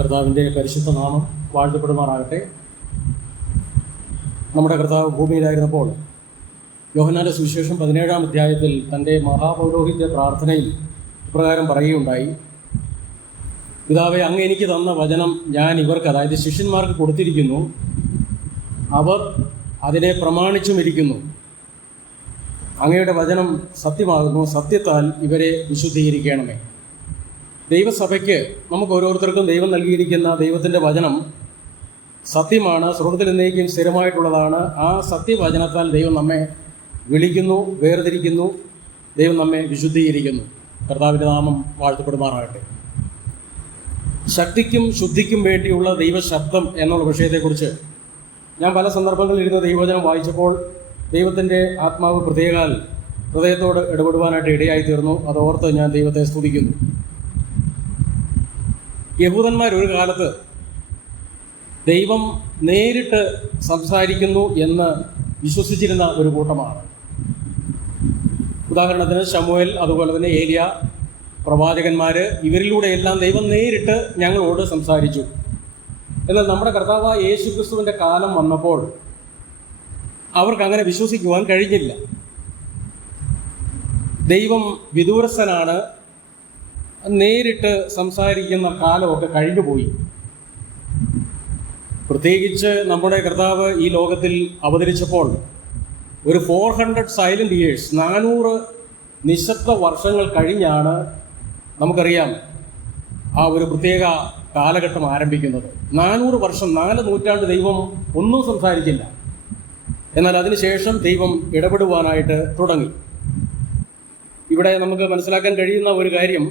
കർത്താവിൻ്റെ പരിശുദ്ധ നാമം വാഴ്ത്തപ്പെടുമാറാകട്ടെ. നമ്മുടെ കർത്താവ് ഭൂമിയിലായിരുന്നപ്പോൾ യോഹന്നാന്റെ സുവിശേഷം 17-ാം അധ്യായത്തിൽ തൻ്റെ മഹാപൗരോഹിത്യ പ്രാർത്ഥനയിൽ ഇപ്രകാരം പറയുകയുണ്ടായി: പിതാവേ, അങ്ങ് എനിക്ക് തന്ന വചനം ഞാൻ ഇവർക്ക്, അതായത് ശിഷ്യന്മാർക്ക് കൊടുത്തിരിക്കുന്നു. അവർ അതിനെ പ്രമാണിച്ചുമിരിക്കുന്നു. അങ്ങയുടെ വചനം സത്യമാകുന്നു. സത്യത്താൽ ഇവരെ വിശുദ്ധീകരിക്കണമേ. ദൈവസഭയ്ക്ക് നമുക്ക് ഓരോരുത്തർക്കും ദൈവം നൽകിയിരിക്കുന്ന ദൈവത്തിൻ്റെ വചനം സത്യമാണ്, സ്വർഗ്ഗത്തിൽ എന്നേക്കും സ്ഥിരമായിട്ടുള്ളതാണ്. ആ സത്യവചനത്താൽ ദൈവം നമ്മെ വിളിക്കുന്നു, വേർതിരിക്കുന്നു, ദൈവം നമ്മെ വിശുദ്ധീകരിക്കുന്നു. കർത്താവിൻ്റെ നാമം വാഴ്ത്തപ്പെടുമാറാകട്ടെ. ശക്തിക്കും ശുദ്ധിക്കും വേണ്ടിയുള്ള ദൈവശബ്ദം എന്നുള്ള വിഷയത്തെക്കുറിച്ച് ഞാൻ പല സന്ദർഭങ്ങളിൽ ഇരുന്ന് ദൈവവചനം വായിച്ചപ്പോൾ ദൈവത്തിൻ്റെ ആത്മാവ് പ്രത്യേകാൽ ഹൃദയത്തോട് ഇടപെടുവാനായിട്ട് ഇടയായിത്തീർന്നു. അതോർത്ത് ഞാൻ ദൈവത്തെ സ്തുതിക്കുന്നു. യഹൂദന്മാരൊരു കാലത്ത് ദൈവം നേരിട്ട് സംസാരിക്കുന്നു എന്ന് വിശ്വസിച്ചിരുന്ന ഒരു കൂട്ടമാണ്. ഉദാഹരണത്തിന് ശമൂവേൽ, അതുപോലെ തന്നെ ഏലിയ, പ്രവാചകന്മാർ, ഇവരിലൂടെയെല്ലാം ദൈവം നേരിട്ട് ഞങ്ങളോട് സംസാരിച്ചു. എന്നാൽ നമ്മുടെ കർത്താവായ യേശുക്രിസ്തുവിൻ്റെ കാലം വന്നപ്പോൾ അവർക്ക് അങ്ങനെ വിശ്വസിക്കുവാൻ കഴിഞ്ഞില്ല. ദൈവം വിദൂരസ്ഥനാണ്, നേരിട്ട് സംസാരിക്കുന്ന കാലമൊക്കെ കഴിഞ്ഞുപോയി. പ്രത്യേകിച്ച് നമ്മുടെ കർത്താവ് ഈ ലോകത്തിൽ അവതരിച്ചപ്പോൾ ഒരു 400 സൈലന്റ് ഇയേഴ്സ്, 400 നിശബ്ദ വർഷങ്ങൾ കഴിഞ്ഞാണ് നമുക്കറിയാം ആ ഒരു പ്രത്യേക കാലഘട്ടം ആരംഭിക്കുന്നത്. 400 വർഷം, 4 നൂറ്റാണ്ട് ദൈവം ഒന്നും സംസാരിച്ചില്ല. എന്നാൽ അതിനുശേഷം ദൈവം ഇടപെടുവാനായിട്ട് തുടങ്ങി. ഇവിടെ നമുക്ക് മനസ്സിലാക്കാൻ കഴിയുന്ന ഒരു കാര്യം,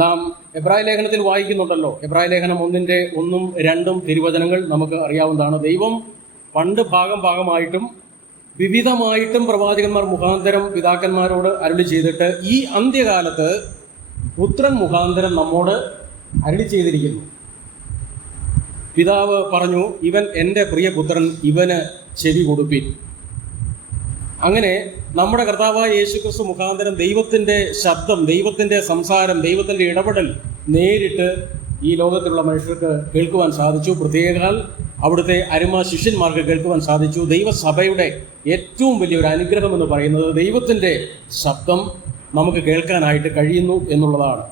നാം എബ്രായ ലേഖനത്തിൽ വായിക്കുന്നുണ്ടല്ലോ. എബ്രായ ലേഖനം 1-ന്റെ 1-ഉം 2-ഉം തിരുവചനങ്ങൾ നമുക്ക് അറിയാവുന്നതാണ്. ദൈവം പണ്ട് ഭാഗമായിട്ടും വിവിധമായിട്ടും പ്രവാചകന്മാർ മുഖാന്തരം പിതാക്കന്മാരോട് അരുളി ചെയ്തിട്ട് ഈ അന്ത്യകാലത്ത് പുത്രൻ മുഖാന്തരം നമ്മോട് അരുളി ചെയ്തിരിക്കുന്നു. പിതാവ് പറഞ്ഞു, ഇവൻ എൻ്റെ പ്രിയപുത്രൻ, ഇവന് ചെവി കൊടുപ്പിൻ. അങ്ങനെ നമ്മുടെ കർത്താവായ യേശുക്രിസ്തു മുഖാന്തരം ദൈവത്തിൻ്റെ ശബ്ദം, ദൈവത്തിൻ്റെ സംസാരം, ദൈവത്തിൻ്റെ ഇടപെടൽ നേരിട്ട് ഈ ലോകത്തിലുള്ള മനുഷ്യർക്ക് കേൾക്കുവാൻ സാധിച്ചു. പ്രത്യേകാൽ അവിടുത്തെ അരുമ ശിഷ്യന്മാർക്ക് കേൾക്കുവാൻ സാധിച്ചു. ദൈവസഭയുടെ ഏറ്റവും വലിയൊരു അനുഗ്രഹം എന്ന് പറയുന്നത് ദൈവത്തിൻ്റെ ശബ്ദം നമുക്ക് കേൾക്കാനായിട്ട് കഴിയുന്നു എന്നുള്ളതാണ്.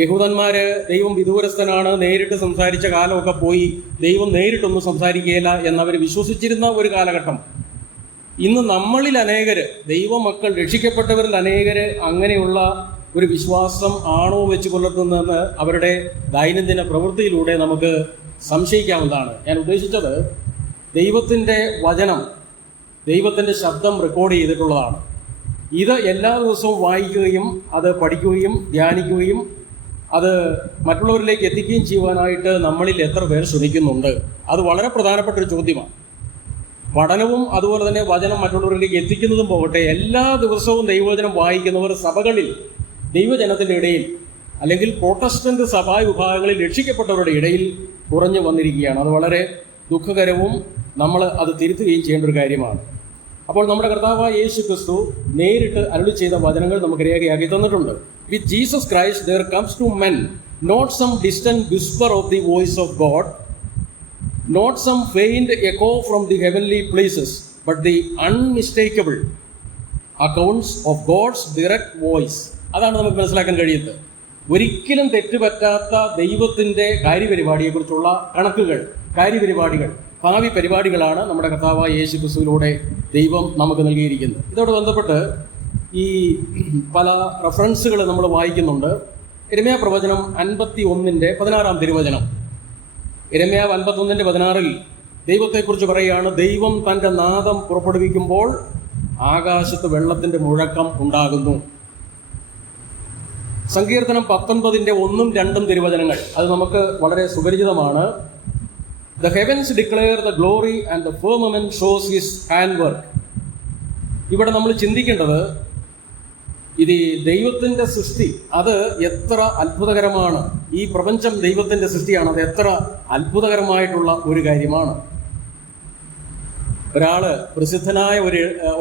യഹൂദന്മാർ ദൈവം വിദൂരസ്ഥനാണ്, നേരിട്ട് സംസാരിച്ച കാലമൊക്കെ പോയി, ദൈവം നേരിട്ടൊന്നും സംസാരിക്കുകയില്ല എന്നവർ വിശ്വസിച്ചിരുന്ന ഒരു കാലഘട്ടം. ഇന്ന് നമ്മളിൽ അനേകർ, ദൈവമക്കൾ, രക്ഷിക്കപ്പെട്ടവരിൽ അനേകർ അങ്ങനെയുള്ള ഒരു വിശ്വാസം ആണോ വെച്ച് പുലർത്തുന്നതെന്ന് അവരുടെ ദൈനംദിന പ്രവൃത്തിയിലൂടെ നമുക്ക് സംശയിക്കാവുന്നതാണ്. ഞാൻ ഉദ്ദേശിച്ചത്, ദൈവത്തിൻ്റെ വചനം, ദൈവത്തിൻ്റെ ശബ്ദം റെക്കോർഡ് ചെയ്തിട്ടുള്ളതാണ്. ഇത് എല്ലാ ദിവസവും വായിക്കുകയും അത് പഠിക്കുകയും ധ്യാനിക്കുകയും അത് മറ്റുള്ളവരിലേക്ക് എത്തിക്കുകയും ചെയ്യുവാനായിട്ട് നമ്മളിൽ എത്ര പേർ ശ്രമിക്കുന്നുണ്ട്? അത് വളരെ പ്രധാനപ്പെട്ട ഒരു ചോദ്യമാണ്. പഠനവും അതുപോലെ തന്നെ വചനം മറ്റുള്ളവരിലേക്ക് എത്തിക്കുന്നതും പോകട്ടെ, എല്ലാ ദിവസവും ദൈവവചനം വായിക്കുന്നവർ സഭകളിൽ, ദൈവജനത്തിൻ്റെ ഇടയിൽ, അല്ലെങ്കിൽ പ്രൊട്ടസ്റ്റന്റ് സഭാ വിഭാഗങ്ങളിൽ രക്ഷിക്കപ്പെട്ടവരുടെ ഇടയിൽ കുറഞ്ഞു വന്നിരിക്കുകയാണ്. അത് വളരെ ദുഃഖകരവും നമ്മൾ അത് തിരുത്തുകയും ചെയ്യേണ്ട ഒരു കാര്യമാണ്. അപ്പോൾ നമ്മുടെ കർത്താവായ യേശു ക്രിസ്തു നേരിട്ട് അരുളി ചെയ്ത വചനങ്ങൾ നമുക്ക് രേഖയാക്കി തന്നിട്ടുണ്ട്. With Jesus Christ there comes to men not some distant whisper of the voice of God, not some faint echo from the heavenly places, but the unmistakable accounts of God's direct voice. അതാണ് നമുക്ക് മനസ്സിലാക്കാൻ കഴിയുന്നത്. ഒരിക്കലും തെറ്റുപറ്റാത്ത ദൈവത്തിൻ്റെ കാര്യപരിപാടിയെക്കുറിച്ചുള്ള കണക്കുകൾ, കാര്യപരിപാടികൾ, ഭാവി പരിപാടികളാണ് നമ്മുടെ കർത്താവായ യേശു ക്രിസ്തുവിലൂടെ ദൈവം നമുക്ക് നൽകിയിരിക്കുന്നത്. ഇതോട് ബന്ധപ്പെട്ട് ഈ പല റെഫറൻസുകൾ നമ്മൾ വായിക്കുന്നുണ്ട്. യിരെമ്യാ പ്രവചനം 51-ന്റെ 16-ാം തിരുവചനം. യിരെമ്യാ 51-ന്റെ 16-ൽ ദൈവത്തെക്കുറിച്ച് പറയുകയാണ്: ദൈവം തൻ്റെ നാദം പുറപ്പെടുവിക്കുമ്പോൾ ആകാശത്ത് വെള്ളത്തിൻ്റെ മുഴക്കം ഉണ്ടാകുന്നു. സങ്കീർത്തനം 19-ന്റെ 1-ഉം 2-ഉം തിരുവചനങ്ങൾ, അത് നമുക്ക് വളരെ സുപരിചിതമാണ്. The heavens declare the glory and the firmament shows his handwork. ഇവിടെ നമ്മൾ ചിന്തിക്കേണ്ടത്, ഇത് ദൈവത്തിൻ്റെ സൃഷ്ടി, അത് എത്ര അത്ഭുതകരമാണ്. ഈ പ്രപഞ്ചം ദൈവത്തിൻ്റെ സൃഷ്ടിയാണ്. അത് എത്ര അത്ഭുതകരമായിട്ടുള്ള ഒരു കാര്യമാണ്. പ്രസിദ്ധനായ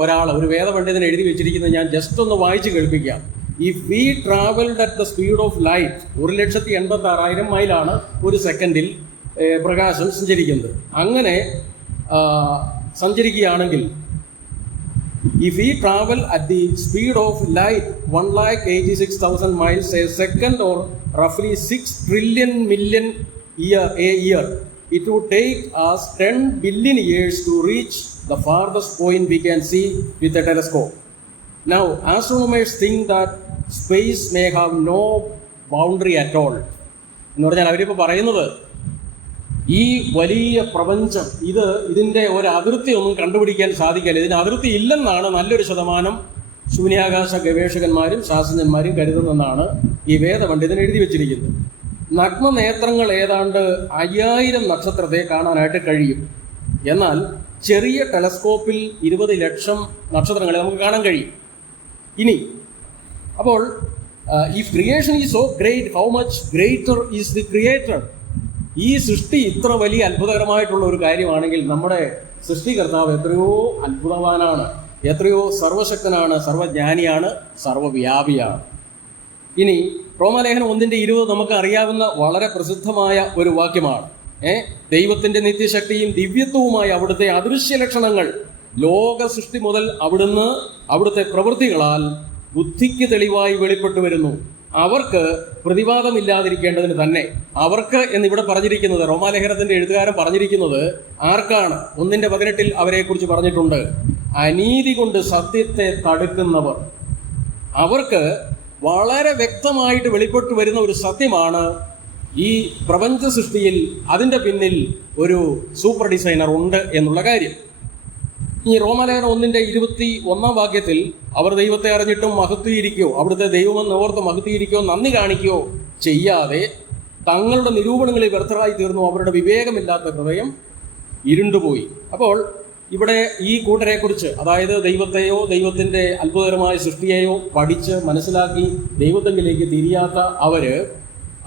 ഒരാൾ ഒരു വേദപണ്ഡിതൻ എഴുതി വെച്ചിരിക്കുന്നത് ഞാൻ ജസ്റ്റ് ഒന്ന് വായിച്ച് കേൾപ്പിക്കാം. If we travelled at the speed of light, 1,86,000 മൈലാണ് ഒരു സെക്കൻഡിൽ പ്രകാശം സഞ്ചരിക്കുന്നത്. അങ്ങനെ സഞ്ചരിക്കുകയാണെങ്കിൽ if we travel at the speed of light 1,86,000 miles a second, or roughly 6 trillion million a year, it would take us 10 billion years to reach the farthest point we can see with a telescope. Now, astronomers think that space may have no boundary at all. എന്ന് പറഞ്ഞാൽ അവരിപ്പോൾ പറയുന്നത് ഈ വലിയ പ്രപഞ്ചം ഇതിൻ്റെ ഒരു അതിർത്തി ഒന്നും കണ്ടുപിടിക്കാൻ സാധിക്കില്ല, ഇതിന് അതിർത്തി ഇല്ലെന്നാണ് നല്ലൊരു ശതമാനം ശൂന്യാകാശ ഗവേഷകന്മാരും ശാസ്ത്രജ്ഞന്മാരും കരുതുന്നെന്നാണ് ഈ വേദപണ്ഡിതൻ എഴുതി വച്ചിരിക്കുന്നത്. നഗ്നനേത്രങ്ങൾ ഏതാണ്ട് 5000 നക്ഷത്രത്തെ കാണാനായിട്ട് കഴിയും. എന്നാൽ ചെറിയ ടെലസ്കോപ്പിൽ 20 ലക്ഷം നക്ഷത്രങ്ങളെ നമുക്ക് കാണാൻ കഴിയും. ഇനി അപ്പോൾ if creation is so great, how much greater is the creator? ഈ സൃഷ്ടി ഇത്ര വലിയ അത്ഭുതകരമായിട്ടുള്ള ഒരു കാര്യമാണെങ്കിൽ നമ്മുടെ സൃഷ്ടികർത്താവ് എത്രയോ അത്ഭുതവാനാണ്, എത്രയോ സർവശക്തനാണ്, സർവജ്ഞാനിയാണ്, സർവവ്യാപിയാണ്. ഇനി റോമാലേഖനം 1:20 നമുക്ക് അറിയാവുന്ന വളരെ പ്രസിദ്ധമായ ഒരു വാക്യമാണ്. ദൈവത്തിന്റെ നിത്യശക്തിയും ദിവ്യത്വവുമായ അവിടുത്തെ അദൃശ്യ ലക്ഷണങ്ങൾ ലോക സൃഷ്ടി മുതൽ അവിടുത്തെ പ്രവൃത്തികളാൽ ബുദ്ധിക്ക് തെളിവായി വെളിപ്പെട്ടു വരുന്നു. അവർക്ക് പ്രതിവാദമില്ലാതിരിക്കേണ്ടതിന് തന്നെ. അവർക്ക് എന്നിവിടെ പറഞ്ഞിരിക്കുന്നത്, റോമാലേഖനത്തിന്റെ എഴുത്തുകാരൻ പറഞ്ഞിരിക്കുന്നത് ആർക്കാണ്? 1:18 അവരെ കുറിച്ച് പറഞ്ഞിട്ടുണ്ട്, അനീതി കൊണ്ട് സത്യത്തെ തടുക്കുന്നവർ. അവർക്ക് വളരെ വ്യക്തമായിട്ട് വെളിപ്പെട്ടു വരുന്ന ഒരു സത്യമാണ് ഈ പ്രപഞ്ച സൃഷ്ടിയിൽ അതിൻ്റെ പിന്നിൽ ഒരു സൂപ്പർ ഡിസൈനർ ഉണ്ട് എന്നുള്ള കാര്യം. ഈ റോമാലേഖനം 1:21 വാക്യത്തിൽ അവർ ദൈവത്തെ അറിഞ്ഞിട്ടും മഹത്വീകരിക്കുകയോ അവിടുത്തെ ദൈവമെന്ന് ഓർത്ത് മഹത്വീകരിക്കുകയോ നന്ദി കാണിക്കുകയോ ചെയ്യാതെ തങ്ങളുടെ നിരൂപണങ്ങളിൽ വ്യർത്ഥരായി തീർന്നു, അവരുടെ വിവേകമില്ലാത്ത ഹൃദയം ഇരുണ്ടുപോയി. അപ്പോൾ ഇവിടെ ഈ കൂട്ടരെക്കുറിച്ച്, അതായത് ദൈവത്തെയോ ദൈവത്തിൻ്റെ അത്ഭുതകരമായ സൃഷ്ടിയെയോ പഠിച്ച് മനസ്സിലാക്കി ദൈവത്തിലേക്ക് തിരിയാത്ത അവര്,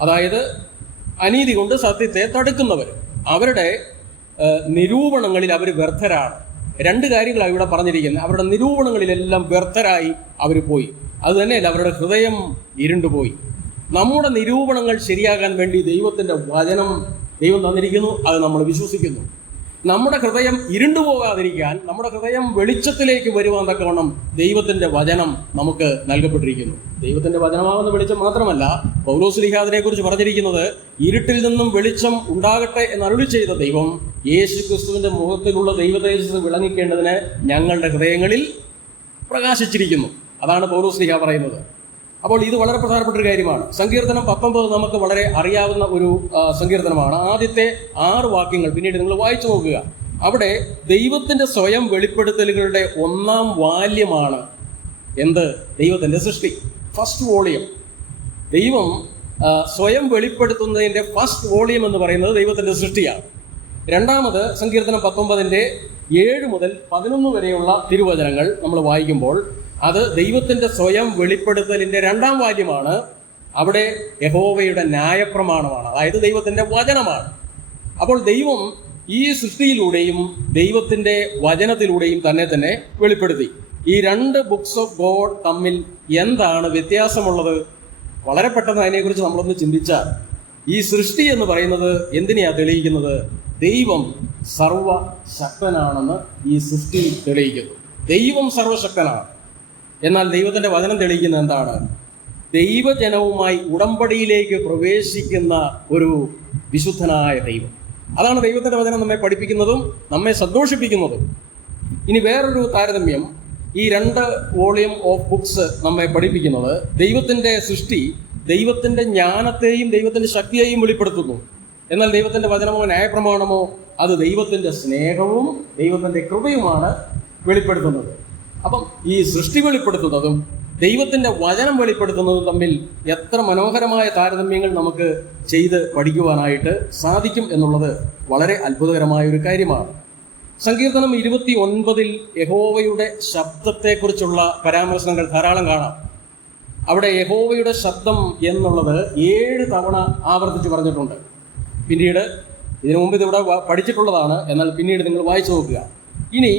അതായത് അനീതി കൊണ്ട് സത്യത്തെ തടുക്കുന്നവർ, അവരുടെ നിരൂപണങ്ങളിൽ അവർ വ്യർത്ഥരാണ്. 2 കാര്യങ്ങളാണ് ഇവിടെ പറഞ്ഞിരിക്കുന്നത്. അവരുടെ നിരൂപണങ്ങളിലെല്ലാം വ്യർത്ഥരായി അവർ പോയി. അത് തന്നെയല്ല, അവരുടെ ഹൃദയം ഇരുണ്ടുപോയി. നമ്മുടെ നിരൂപണങ്ങൾ ശരിയാകാൻ വേണ്ടി ദൈവത്തിൻ്റെ വചനം ദൈവം തന്നിരിക്കുന്നു, അത് നമ്മൾ വിശ്വസിക്കുന്നു. നമ്മുടെ ഹൃദയം ഇരുണ്ടുപോകാതിരിക്കാൻ, നമ്മുടെ ഹൃദയം വെളിച്ചത്തിലേക്ക് വരുവാൻ തക്കവണ്ണം ദൈവത്തിൻ്റെ വചനം നമുക്ക് നൽകപ്പെട്ടിരിക്കുന്നു. ദൈവത്തിൻ്റെ വചനമാകുന്ന വെളിച്ചം മാത്രമല്ല, പൗലോസ് ശ്ലീഹ അതിനെക്കുറിച്ച് പറഞ്ഞിരിക്കുന്നത്, ഇരുട്ടിൽ നിന്നും വെളിച്ചം ഉണ്ടാകട്ടെ എന്ന് അരുളി ചെയ്ത ദൈവം യേശു ക്രിസ്തുവിൻ്റെ മുഖത്തിലുള്ള ദൈവതേജസ്സ് വിളങ്ങിക്കേണ്ടതിന് ഞങ്ങളുടെ ഹൃദയങ്ങളിൽ പ്രകാശിച്ചിരിക്കുന്നു. അതാണ് പൗലോസ് ശ്ലീഹ പറയുന്നത്. അപ്പോൾ ഇത് വളരെ പ്രധാനപ്പെട്ട ഒരു കാര്യമാണ്. സങ്കീർത്തനം 19 നമുക്ക് വളരെ അറിയാവുന്ന ഒരു സങ്കീർത്തനമാണ്. ആദ്യത്തെ 6 വാക്യങ്ങൾ പിന്നീട് നിങ്ങൾ വായിച്ചു നോക്കുക. അവിടെ ദൈവത്തിൻ്റെ സ്വയം വെളിപ്പെടുത്തലുകളുടെ 1-ാം വാല്യമാണ് എന്ത്? ദൈവത്തിൻ്റെ സൃഷ്ടി, ഫസ്റ്റ് വോളിയം. ദൈവം സ്വയം വെളിപ്പെടുത്തുന്നതിൻ്റെ ഫസ്റ്റ് വോളിയം എന്ന് പറയുന്നത് ദൈവത്തിൻ്റെ സൃഷ്ടിയാണ്. രണ്ടാമത് സങ്കീർത്തനം 19 7 മുതൽ 11 വരെയുള്ള തിരുവചനങ്ങൾ നമ്മൾ വായിക്കുമ്പോൾ അത് ദൈവത്തിൻ്റെ സ്വയം വെളിപ്പെടുത്തലിൻ്റെ 2-ാം വാല്യമാണ്. അവിടെ യഹോവയുടെ ന്യായപ്രമാണമാണ്, അതായത് ദൈവത്തിൻ്റെ വചനമാണ്. അപ്പോൾ ദൈവം ഈ സൃഷ്ടിയിലൂടെയും ദൈവത്തിൻ്റെ വചനത്തിലൂടെയും തന്നെ വെളിപ്പെടുത്തി. ഈ 2 ബുക്സ് ഓഫ് ഗോഡ് തമ്മിൽ എന്താണ് വ്യത്യാസമുള്ളത്? വളരെ പെട്ടെന്ന് അതിനെക്കുറിച്ച് നമ്മളൊന്ന് ചിന്തിച്ചാൽ, ഈ സൃഷ്ടി എന്ന് പറയുന്നത് എന്തിനെയാണ് തെളിയിക്കുന്നത്? ദൈവം സർവശക്തനാണെന്ന് ഈ സൃഷ്ടി തെളിയിക്കുന്നു. ദൈവം സർവശക്തനാണ്. എന്നാൽ ദൈവത്തിൻ്റെ വചനം തെളിയിക്കുന്നത് എന്താണ്? ദൈവജനവുമായി ഉടമ്പടിയിലേക്ക് പ്രവേശിക്കുന്ന ഒരു വിശുദ്ധനായ ദൈവം. അതാണ് ദൈവത്തിൻ്റെ വചനം നമ്മെ പഠിപ്പിക്കുന്നതും നമ്മെ സന്തോഷിപ്പിക്കുന്നതും. ഇനി വേറൊരു താരതമ്യം, ഈ 2 വോളിയം ഓഫ് ബുക്സ് നമ്മെ പഠിപ്പിക്കുന്നത് ദൈവത്തിൻ്റെ സൃഷ്ടി ദൈവത്തിൻ്റെ ജ്ഞാനത്തെയും ദൈവത്തിൻ്റെ ശക്തിയെയും വെളിപ്പെടുത്തുന്നു. എന്നാൽ ദൈവത്തിൻ്റെ വചനമോ ന്യായപ്രമാണമോ അത് ദൈവത്തിൻ്റെ സ്നേഹവും ദൈവത്തിൻ്റെ കൃപയുമാണ് വെളിപ്പെടുത്തുന്നത്. അപ്പം ഈ സൃഷ്ടി വെളിപ്പെടുത്തുന്നതും ദൈവത്തിൻ്റെ വചനം വെളിപ്പെടുത്തുന്നതും തമ്മിൽ എത്ര മനോഹരമായ താരതമ്യങ്ങൾ നമുക്ക് ചെയ്ത് പഠിക്കുവാനായിട്ട് സാധിക്കും എന്നുള്ളത് വളരെ അത്ഭുതകരമായ ഒരു കാര്യമാണ്. സങ്കീർത്തനം 29 യഹോവയുടെ ശബ്ദത്തെക്കുറിച്ചുള്ള പരാമർശങ്ങൾ ധാരാളം കാണാം. അവിടെ യഹോവയുടെ ശബ്ദം എന്നുള്ളത് 7 തവണ ആവർത്തിച്ച് പറഞ്ഞിട്ടുണ്ട്. പിന്നീട് ഇതിനു മുമ്പ് ഇതിവിടെ പഠിച്ചിട്ടുള്ളതാണ്, എന്നാൽ പിന്നീട് നിങ്ങൾ വായിച്ചു നോക്കുക. ഇനി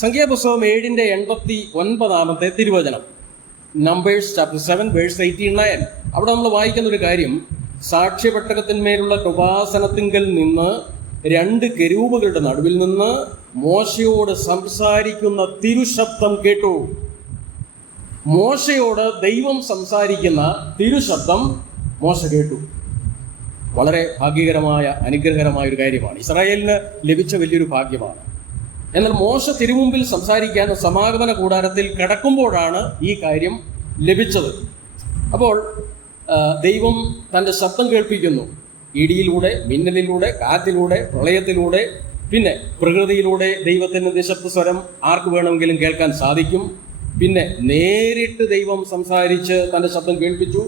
സംഖ്യാപുസ്തകം 7:89 തിരുവചനം, നമ്പേഴ്സ് ചാപ്റ്റർ 7 വേഴ്സ് 89. അവിടെ നമ്മൾ വായിക്കുന്ന ഒരു കാര്യം, സാക്ഷ്യപെട്ടകത്തിന്മേലുള്ള കൃപാസനത്തിങ്കൽ നിന്ന് 2 കെരൂബുകളുടെ നടുവിൽ നിന്ന് മോശയോട് സംസാരിക്കുന്ന തിരുശബ്ദം കേട്ടു. മോശയോട് ദൈവം സംസാരിക്കുന്ന തിരുശബ്ദം മോശ കേട്ടു. വളരെ ഭാഗ്യകരമായ, അനുഗ്രഹകരമായ ഒരു കാര്യമാണ്. ഇസ്രായേലിന് ലഭിച്ച വലിയൊരു ഭാഗ്യമാണ്. എന്നാൽ മോശ തിരുമുമ്പിൽ സംസാരിക്കാൻ സമാഗമന കൂടാരത്തിൽ കടക്കുമ്പോഴാണ് ഈ കാര്യം ലഭിച്ചത്. അപ്പോൾ ദൈവം തൻ്റെ ശബ്ദം കേൾപ്പിക്കുന്നു. ഇടിയിലൂടെ, മിന്നലിലൂടെ, കാറ്റിലൂടെ, പ്രളയത്തിലൂടെ, പിന്നെ പ്രകൃതിയിലൂടെ ദൈവത്തിൻ്റെ നിശബ്ദ സ്വരം ആർക്ക് വേണമെങ്കിലും കേൾക്കാൻ സാധിക്കും. പിന്നെ നേരിട്ട് ദൈവം സംസാരിച്ച് തൻ്റെ ശബ്ദം കേൾപ്പിച്ചു.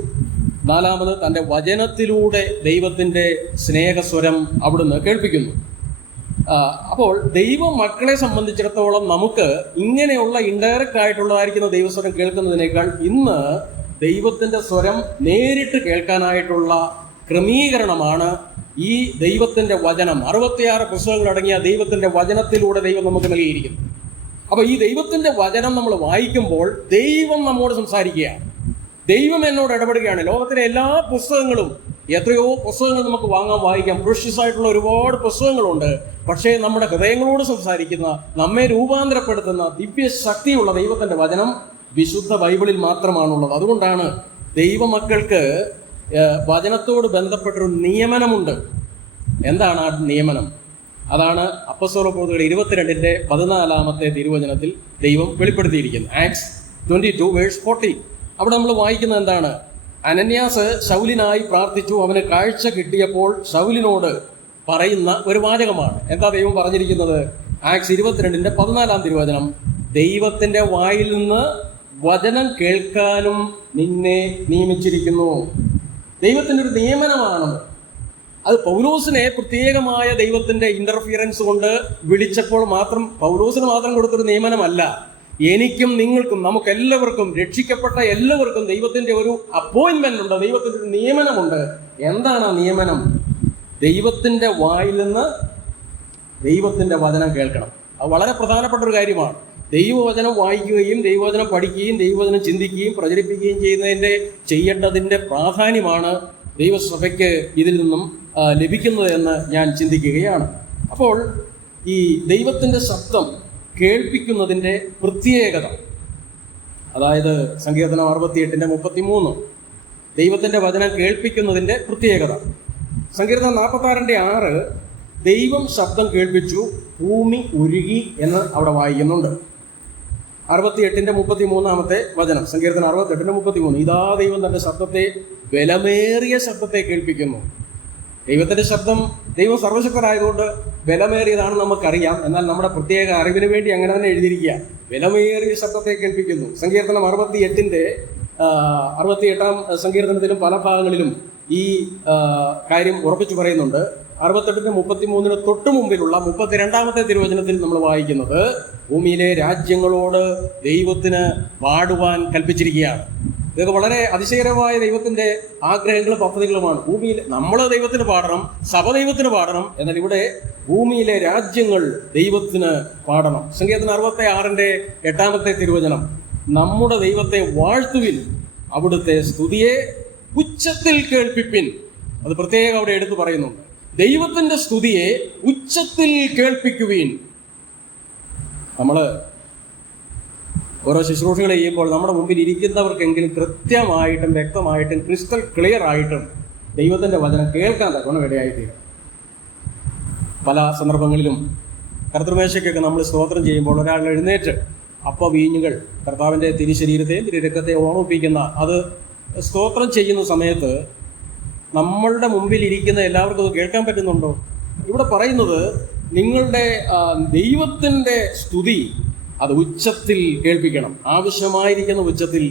4, തൻ്റെ വചനത്തിലൂടെ ദൈവത്തിൻ്റെ സ്നേഹസ്വരം അവിടുന്ന് കേൾപ്പിക്കുന്നു. അപ്പോൾ ദൈവ മക്കളെ സംബന്ധിച്ചിടത്തോളം നമുക്ക് ഇങ്ങനെയുള്ള ഇൻഡയറക്റ്റ് ആയിട്ടുള്ളതായിരിക്കുന്ന ദൈവസ്വരം കേൾക്കുന്നതിനേക്കാൾ ഇന്ന് ദൈവത്തിൻ്റെ സ്വരം നേരിട്ട് കേൾക്കാനായിട്ടുള്ള ക്രമീകരണമാണ് ഈ ദൈവത്തിൻ്റെ വചനം. 66 പുസ്തകങ്ങളടങ്ങിയ ദൈവത്തിൻ്റെ വചനത്തിലൂടെ ദൈവം നമുക്ക് നൽകിയിരിക്കുന്നു. അപ്പോൾ ഈ ദൈവത്തിൻ്റെ വചനം നമ്മൾ വായിക്കുമ്പോൾ ദൈവം നമ്മോട് സംസാരിക്കുകയാണ്, ദൈവം എന്നോട് ഇടപെടുകയാണ്. ലോകത്തിലെ എല്ലാ പുസ്തകങ്ങളും, എത്രയോ പുസ്തകങ്ങൾ നമുക്ക് വായിക്കാം, പ്രഷ്യസ് ആയിട്ടുള്ള ഒരുപാട് പുസ്തകങ്ങളുണ്ട്. പക്ഷേ നമ്മുടെ ഹൃദയങ്ങളോട് സംസാരിക്കുന്ന, നമ്മെ രൂപാന്തരപ്പെടുത്തുന്ന ദിവ്യ ശക്തിയുള്ള ദൈവത്തിൻ്റെ വചനം വിശുദ്ധ ബൈബിളിൽ മാത്രമാണുള്ളത്. അതുകൊണ്ടാണ് ദൈവമക്കൾക്ക് വചനത്തോട് ബന്ധപ്പെട്ടൊരു നിയമനമുണ്ട്. എന്താണ് ആ നിയമനം? അതാണ് അപ്പസ്തോലപ്രവൃത്തികൾ 22-14 തിരുവചനത്തിൽ ദൈവം വെളിപ്പെടുത്തിയിരിക്കുന്നത്. Acts 22 verse 40. അവിടെ നമ്മൾ വായിക്കുന്നത് എന്താണ്? അനന്യാസ് ശൗലിനായി പ്രാർത്ഥിച്ചു, അവന് കാഴ്ച കിട്ടിയപ്പോൾ ശൗലിനോട് പറയുന്ന ഒരു വാചകമാണ്. എന്താ ദൈവം പറഞ്ഞിരിക്കുന്നത്? ആക്ട്സ് 22-14 തിരുവചനം, ദൈവത്തിൻ്റെ വായിൽ നിന്ന് വചനം കേൾക്കാനും നിന്നെ നിയമിച്ചിരിക്കുന്നു. ദൈവത്തിൻ്റെ ഒരു നിയമനമാണ് അത്. പൗലോസിനെ പ്രത്യേകമായ ദൈവത്തിൻ്റെ ഇന്റർഫിയറൻസ് കൊണ്ട് വിളിച്ചപ്പോൾ മാത്രം, പൗലോസിന് മാത്രം കൊടുത്തൊരു നിയമനമല്ല, എനിക്കും നിങ്ങൾക്കും, നമുക്കെല്ലാവർക്കും, രക്ഷിക്കപ്പെട്ട എല്ലാവർക്കും ദൈവത്തിൻ്റെ ഒരു അപ്പോയിൻമെന്റ് ഉണ്ട്, ദൈവത്തിൻ്റെ ഒരു നിയമനമുണ്ട്. എന്താണ് ആ നിയമനം? ദൈവത്തിൻ്റെ വായിൽ നിന്ന് ദൈവത്തിൻ്റെ വചനം കേൾക്കണം. അത് വളരെ പ്രധാനപ്പെട്ട ഒരു കാര്യമാണ്. ദൈവവചനം വായിക്കുകയും ദൈവവചനം പഠിക്കുകയും ദൈവവചനം ചിന്തിക്കുകയും പ്രചരിപ്പിക്കുകയും ചെയ്യേണ്ടതിൻ്റെ പ്രാധാന്യമാണ് ദൈവസഭയ്ക്ക് ഇതിൽ നിന്നും ലഭിക്കുന്നത് എന്ന് ഞാൻ ചിന്തിക്കുകയാണ്. അപ്പോൾ ഈ ദൈവത്തിൻ്റെ ശബ്ദം കേൾപ്പിക്കുന്നതിൻ്റെ പ്രത്യേകത, അതായത് സങ്കീർത്തനം 68-33 ദൈവത്തിൻ്റെ വചനം കേൾപ്പിക്കുന്നതിൻ്റെ പ്രത്യേകത. സങ്കീർത്തനം 46 ദൈവം ശബ്ദം കേൾപ്പിച്ചു, ഭൂമി ഉരുകി എന്ന് അവിടെ വായിക്കുന്നുണ്ട്. 68-33 വചനം, സങ്കീർത്തനം 68-33, ഇതാ ദൈവം തൻ്റെ ശബ്ദത്തെ, ബലമേറിയ ശബ്ദത്തെ കേൾപ്പിക്കുന്നു. ദൈവത്തിൻ്റെ ശബ്ദം, ദൈവം സർവശക്തനായതുകൊണ്ട് ബലമേറിയതാണെന്ന് നമുക്കറിയാം. എന്നാൽ നമ്മുടെ പ്രത്യേക അറിവിന് വേണ്ടി അങ്ങനെ തന്നെ എഴുതിയിരിക്കുക, ബലമേറിയ ശബ്ദത്തെ കേൾപ്പിക്കുന്നു. സങ്കീർത്തനം 68-ാം സങ്കീർത്തനത്തിലും പല ഭാഗങ്ങളിലും ഈ കാര്യം ഉറപ്പിച്ചു പറയുന്നുണ്ട്. 68-33 തൊട്ട് മുമ്പിലുള്ള 32 തിരുവചനത്തിൽ നമ്മൾ വായിക്കുന്നത്, ഭൂമിയിലെ രാജ്യങ്ങളോട് ദൈവത്തിന് പാടുവാൻ കൽപ്പിച്ചിരിക്കുകയാണ്. ഇതൊക്കെ വളരെ അതിശയകരമായ ദൈവത്തിൻ്റെ ആഗ്രഹങ്ങളും പദ്ധതികളുമാണ്. ഭൂമിയിൽ നമ്മൾ ദൈവത്തിന് പാടണം, സഭ ദൈവത്തിന് പാടണം. എന്നാൽ ഇവിടെ ഭൂമിയിലെ രാജ്യങ്ങൾ ദൈവത്തിന് പാടണം. സങ്കീർത്തനം 66-8 തിരുവചനം, നമ്മുടെ ദൈവത്തെ വാഴ്ത്തുവിൻ, അവിടുത്തെ സ്തുതിയെ ഉച്ചത്തിൽ കേൾപ്പിപ്പിൻ. അത് പ്രത്യേകം അവിടെ എടുത്തു പറയുന്നുണ്ട്. ദൈവത്തിൻ്റെ സ്തുതിയെ ഉച്ചത്തിൽ കേൾപ്പിക്കുവിൻ. നമ്മൾ ഓരോ ശുശ്രൂഷകൾ ചെയ്യുമ്പോൾ നമ്മുടെ മുമ്പിൽ ഇരിക്കുന്നവർക്കെങ്കിലും കൃത്യമായിട്ടും വ്യക്തമായിട്ടും ക്രിസ്റ്റൽ ക്ലിയർ ആയിട്ടും ദൈവത്തിൻ്റെ വചനം കേൾക്കാൻ തക്കണം ഇടയായിത്തീരും. പല സന്ദർഭങ്ങളിലും കർത്തൃമേശയ്ക്കൊക്കെ നമ്മൾ സ്തോത്രം ചെയ്യുമ്പോൾ ഒരാൾ എഴുന്നേറ്റ് വീഞ്ഞുകൾ, കർത്താവിൻ്റെ തിരുശരീരത്തെയും തിരുരക്തത്തെയും ഓർമ്മിപ്പിക്കുന്ന അത് സ്തോത്രം ചെയ്യുന്ന സമയത്ത് നമ്മളുടെ മുമ്പിൽ ഇരിക്കുന്ന എല്ലാവർക്കും അത് കേൾക്കാൻ പറ്റുന്നുണ്ടോ? ഇവിടെ പറയുന്നത് നിങ്ങളുടെ ദൈവത്തിൻ്റെ സ്തുതി അത് ഉച്ചത്തിൽ കേൾപ്പിക്കണം, ആവശ്യമായിരിക്കുന്ന ഉച്ചത്തിൽ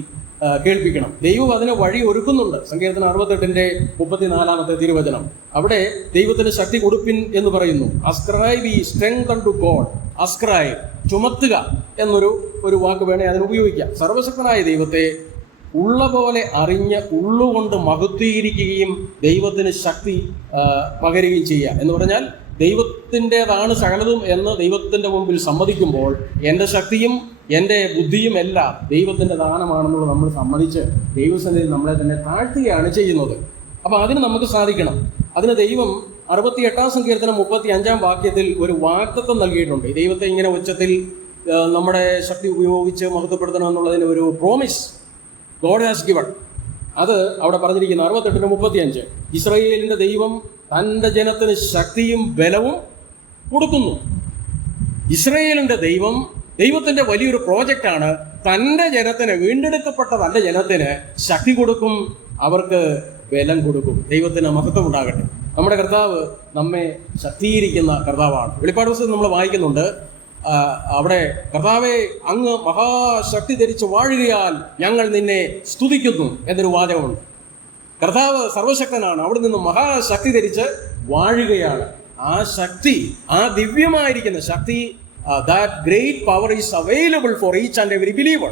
കേൾപ്പിക്കണം. ദൈവം അതിന് വഴി ഒരുക്കുന്നുണ്ട്. സങ്കീർത്തനം 68-34 തിരുവചനം, അവിടെ ദൈവത്തിന് ശക്തി കൊടുപ്പിൻ എന്ന് പറയുന്നു. Ascribe ye strength unto God. Ascribe, ചുമത്തുക എന്നൊരു വാക്ക് വേണേ അതിന് ഉപയോഗിക്കാം. സർവശക്തനായ ദൈവത്തെ ഉള്ള പോലെ അറിഞ്ഞ് ഉള്ളുകൊണ്ട് മഹത്വീകരിക്കുകയും ദൈവത്തിന് ശക്തി പകരുകയും ചെയ്യുക എന്ന് പറഞ്ഞാൽ ദൈവത്തിൻ്റെതാണ് സകലതും എന്ന് ദൈവത്തിൻ്റെ മുമ്പിൽ സമ്മതിക്കുമ്പോൾ എൻ്റെ ശക്തിയും എൻ്റെ ബുദ്ധിയും എല്ലാം ദൈവത്തിൻ്റെ ദാനമാണെന്നുള്ളത് നമ്മൾ സമ്മതിച്ച് ദൈവസന്നിധിയിൽ നമ്മളെ തന്നെ താഴ്ത്തുകയാണ് ചെയ്യുന്നത്. അപ്പോൾ അതിന് നമുക്ക് സാധിക്കണം. അതിന് ദൈവം 68 സങ്കീർത്തനം 35 വാക്യത്തിൽ ഒരു വാഗ്ദത്തം നൽകിയിട്ടുണ്ട്. ദൈവത്തെ ഇങ്ങനെ ഉച്ചത്തിൽ നമ്മുടെ ശക്തി ഉപയോഗിച്ച് മഹത്വപ്പെടുത്തണം എന്നുള്ളതിന് ഒരു പ്രോമിസ് ഗോഡ് ഹാസ് ഗിവൺ. അത് അവിടെ പറഞ്ഞിരിക്കുന്നു 68:35. ഇസ്രായേലിൻ്റെ ദൈവം തൻ്റെ ജനത്തിന് ശക്തിയും ബലവും കൊടുക്കുന്നു. ഇസ്രായേലിൻ്റെ ദൈവത്തിൻ്റെ വലിയൊരു പ്രോജക്റ്റാണ്. തൻ്റെ ജനത്തിന്, വീണ്ടെടുക്കപ്പെട്ട തൻ്റെ ജനത്തിന് ശക്തി കൊടുക്കും, അവർക്ക് ബലം കൊടുക്കും. ദൈവത്തിന് മഹത്വം ഉണ്ടാകട്ടെ. നമ്മുടെ കർത്താവ് നമ്മെ ശക്തീകരിക്കുന്ന കർത്താവാണ്. വെളിപ്പാട് പുസ്തകം നമ്മൾ വായിക്കുന്നുണ്ട്. അവിടെ കർത്താവെ, അങ്ങ് മഹാശക്തി ധരിച്ച് വാഴുകയാൽ ഞങ്ങൾ നിന്നെ സ്തുതിക്കുന്നു എന്നൊരു വാചകമുണ്ട്. കർത്താവ് സർവശക്തനാണ്, അവിടെ നിന്ന് മഹാശക്തി ധരിച്ച് വാഴുകയാണ്. ആ ശക്തി, ആ ദിവ്യമായിരിക്കുന്ന ശക്തി, that great power is available for each and every believer.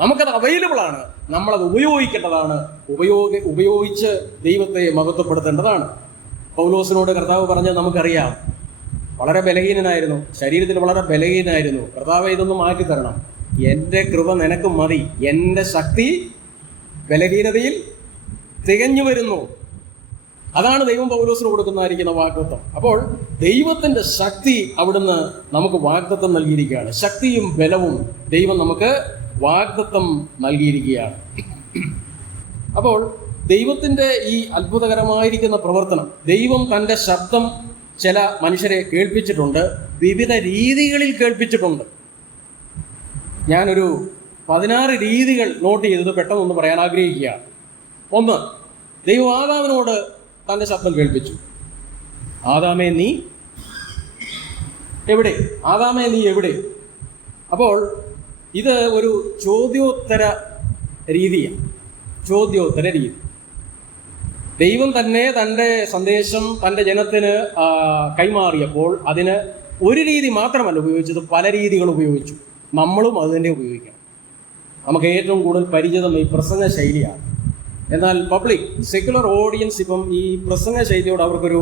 നമുക്കത് അവൈലബിൾ ആണ്, നമ്മളത് ഉപയോഗിക്കേണ്ടതാണ്, ഉപയോഗിച്ച് ദൈവത്തെ മഹത്വപ്പെടുത്തേണ്ടതാണ്. പൗലോസിനോട് കർത്താവ് പറഞ്ഞത് നമുക്കറിയാം. വളരെ ബലഹീനനായിരുന്നു, ശരീരത്തിൽ വളരെ ബലഹീനായിരുന്നു. കർത്താവ് ഇതൊന്നും മാറ്റി തരണം, എൻ്റെ കൃപ നിനക്ക് മതി, എൻ്റെ ശക്തി ബലഹീനതയിൽ തികഞ്ഞു വരുന്നു. അതാണ് ദൈവം പൗലോസിന് കൊടുക്കുന്നതായിരിക്കുന്ന വാഗ്ദത്തം. അപ്പോൾ ദൈവത്തിൻ്റെ ശക്തി അവിടുന്ന് നമുക്ക് വാഗ്ദത്തം നൽകിയിരിക്കുകയാണ്. ശക്തിയും ബലവും ദൈവം നമുക്ക് വാഗ്ദത്തം നൽകിയിരിക്കുകയാണ്. അപ്പോൾ ദൈവത്തിൻ്റെ ഈ അത്ഭുതകരമായിരിക്കുന്ന പ്രവർത്തനം, ദൈവം തൻ്റെ ശബ്ദം ചില മനുഷ്യരെ കേൾപ്പിച്ചിട്ടുണ്ട്, വിവിധ രീതികളിൽ കേൾപ്പിച്ചിട്ടുണ്ട്. ഞാനൊരു 16 രീതികൾ നോട്ട് ചെയ്തത് പെട്ടെന്നൊന്ന് പറയാൻ ആഗ്രഹിക്കുകയാണ്. 1, ദൈവം ആദാമിനോട് തൻ്റെ ശബ്ദം കേൾപ്പിച്ചു. ആദാമേ നീ എവിടെ? ആദാമേ നീ എവിടെ? അപ്പോൾ ഇത് ഒരു ചോദ്യോത്തര രീതിയാണ്. ചോദ്യോത്തര രീതി. ദൈവം തന്നെ തൻ്റെ സന്ദേശം തൻ്റെ ജനത്തിന് കൈമാറിയപ്പോൾ അതിന് ഒരു രീതി മാത്രമല്ല ഉപയോഗിച്ചത്, പല രീതികൾ ഉപയോഗിച്ചു. നമ്മളും അത് തന്നെ ഉപയോഗിക്കണം. നമുക്ക് ഏറ്റവും കൂടുതൽ പരിചിതം ഈ പ്രസംഗ ശൈലിയാണ്. എന്നാൽ പബ്ലിക് സെക്യുലർ ഓഡിയൻസ് ഇപ്പം ഈ പ്രസംഗ ശൈലിയോട് അവർക്കൊരു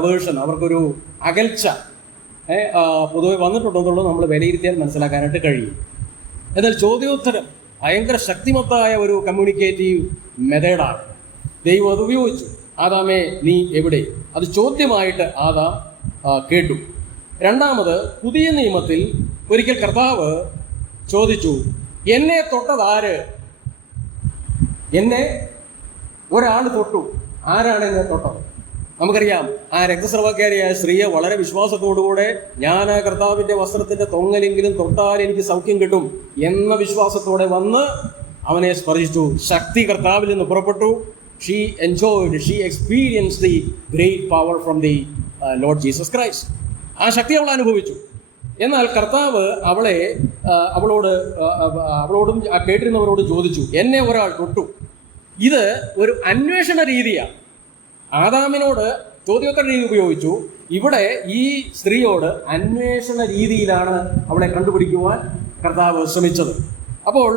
അവേർഷൻ, അവർക്കൊരു അകൽച്ച പൊതുവെ വന്നിട്ടുണ്ടെന്നുള്ളത് നമ്മൾ വിലയിരുത്തിയാൽ മനസ്സിലാക്കാനായിട്ട് കഴിയും. എന്നാൽ ചോദ്യോത്തരം ഭയങ്കര ശക്തിമത്തായ ഒരു കമ്മ്യൂണിക്കേറ്റീവ് മെത്തേഡാണ്. ദൈവം അത് ഉപയോഗിച്ചു. ആദാമേ നീ എവിടെ? അത് ചോദ്യമായിട്ട് ആദാം കേട്ടു. രണ്ടാമത്, പുതിയ നിയമത്തിൽ ഒരിക്കൽ കർത്താവ് ചോദിച്ചു, എന്നെ തൊട്ടതാര്? എന്നെ ഒരാൾ തൊട്ടു. ആരാണ് എന്നെ തൊട്ടത്? നമുക്കറിയാം, ആ രക്തസ്രവക്കാരിയായ സ്ത്രീയെ വളരെ വിശ്വാസത്തോടുകൂടെ ഞാൻ കർത്താവിൻ്റെ വസ്ത്രത്തിൻ്റെ തൊങ്ങലെങ്കിലും തൊട്ടാൽ എനിക്ക് സൗഖ്യം കിട്ടും എന്ന വിശ്വാസത്തോടെ വന്ന് അവനെ സ്പർശിച്ചു. ശക്തി കർത്താവിൽ നിന്ന് പുറപ്പെട്ടു. She experience the great power from the Lord Jesus Christ. ആ ശക്തി അവൾ അനുഭവിച്ചു. എന്നാൽ കർത്താവ് അവളോടും കേട്ടിരുന്നവരോട് ചോദിച്ചു, എന്നെ ഒരാൾ തൊട്ടു. ഇത് ഒരു അന്വേഷണ രീതിയാണ്. ആദാമിനോട് ചോദ്യോത്തര രീതി ഉപയോഗിച്ചു. ഇവിടെ ഈ സ്ത്രീയോട് അന്വേഷണ രീതിയിലാണ് അവളെ കണ്ടുപിടിക്കുവാൻ കർത്താവ് ശ്രമിച്ചത്. അപ്പോൾ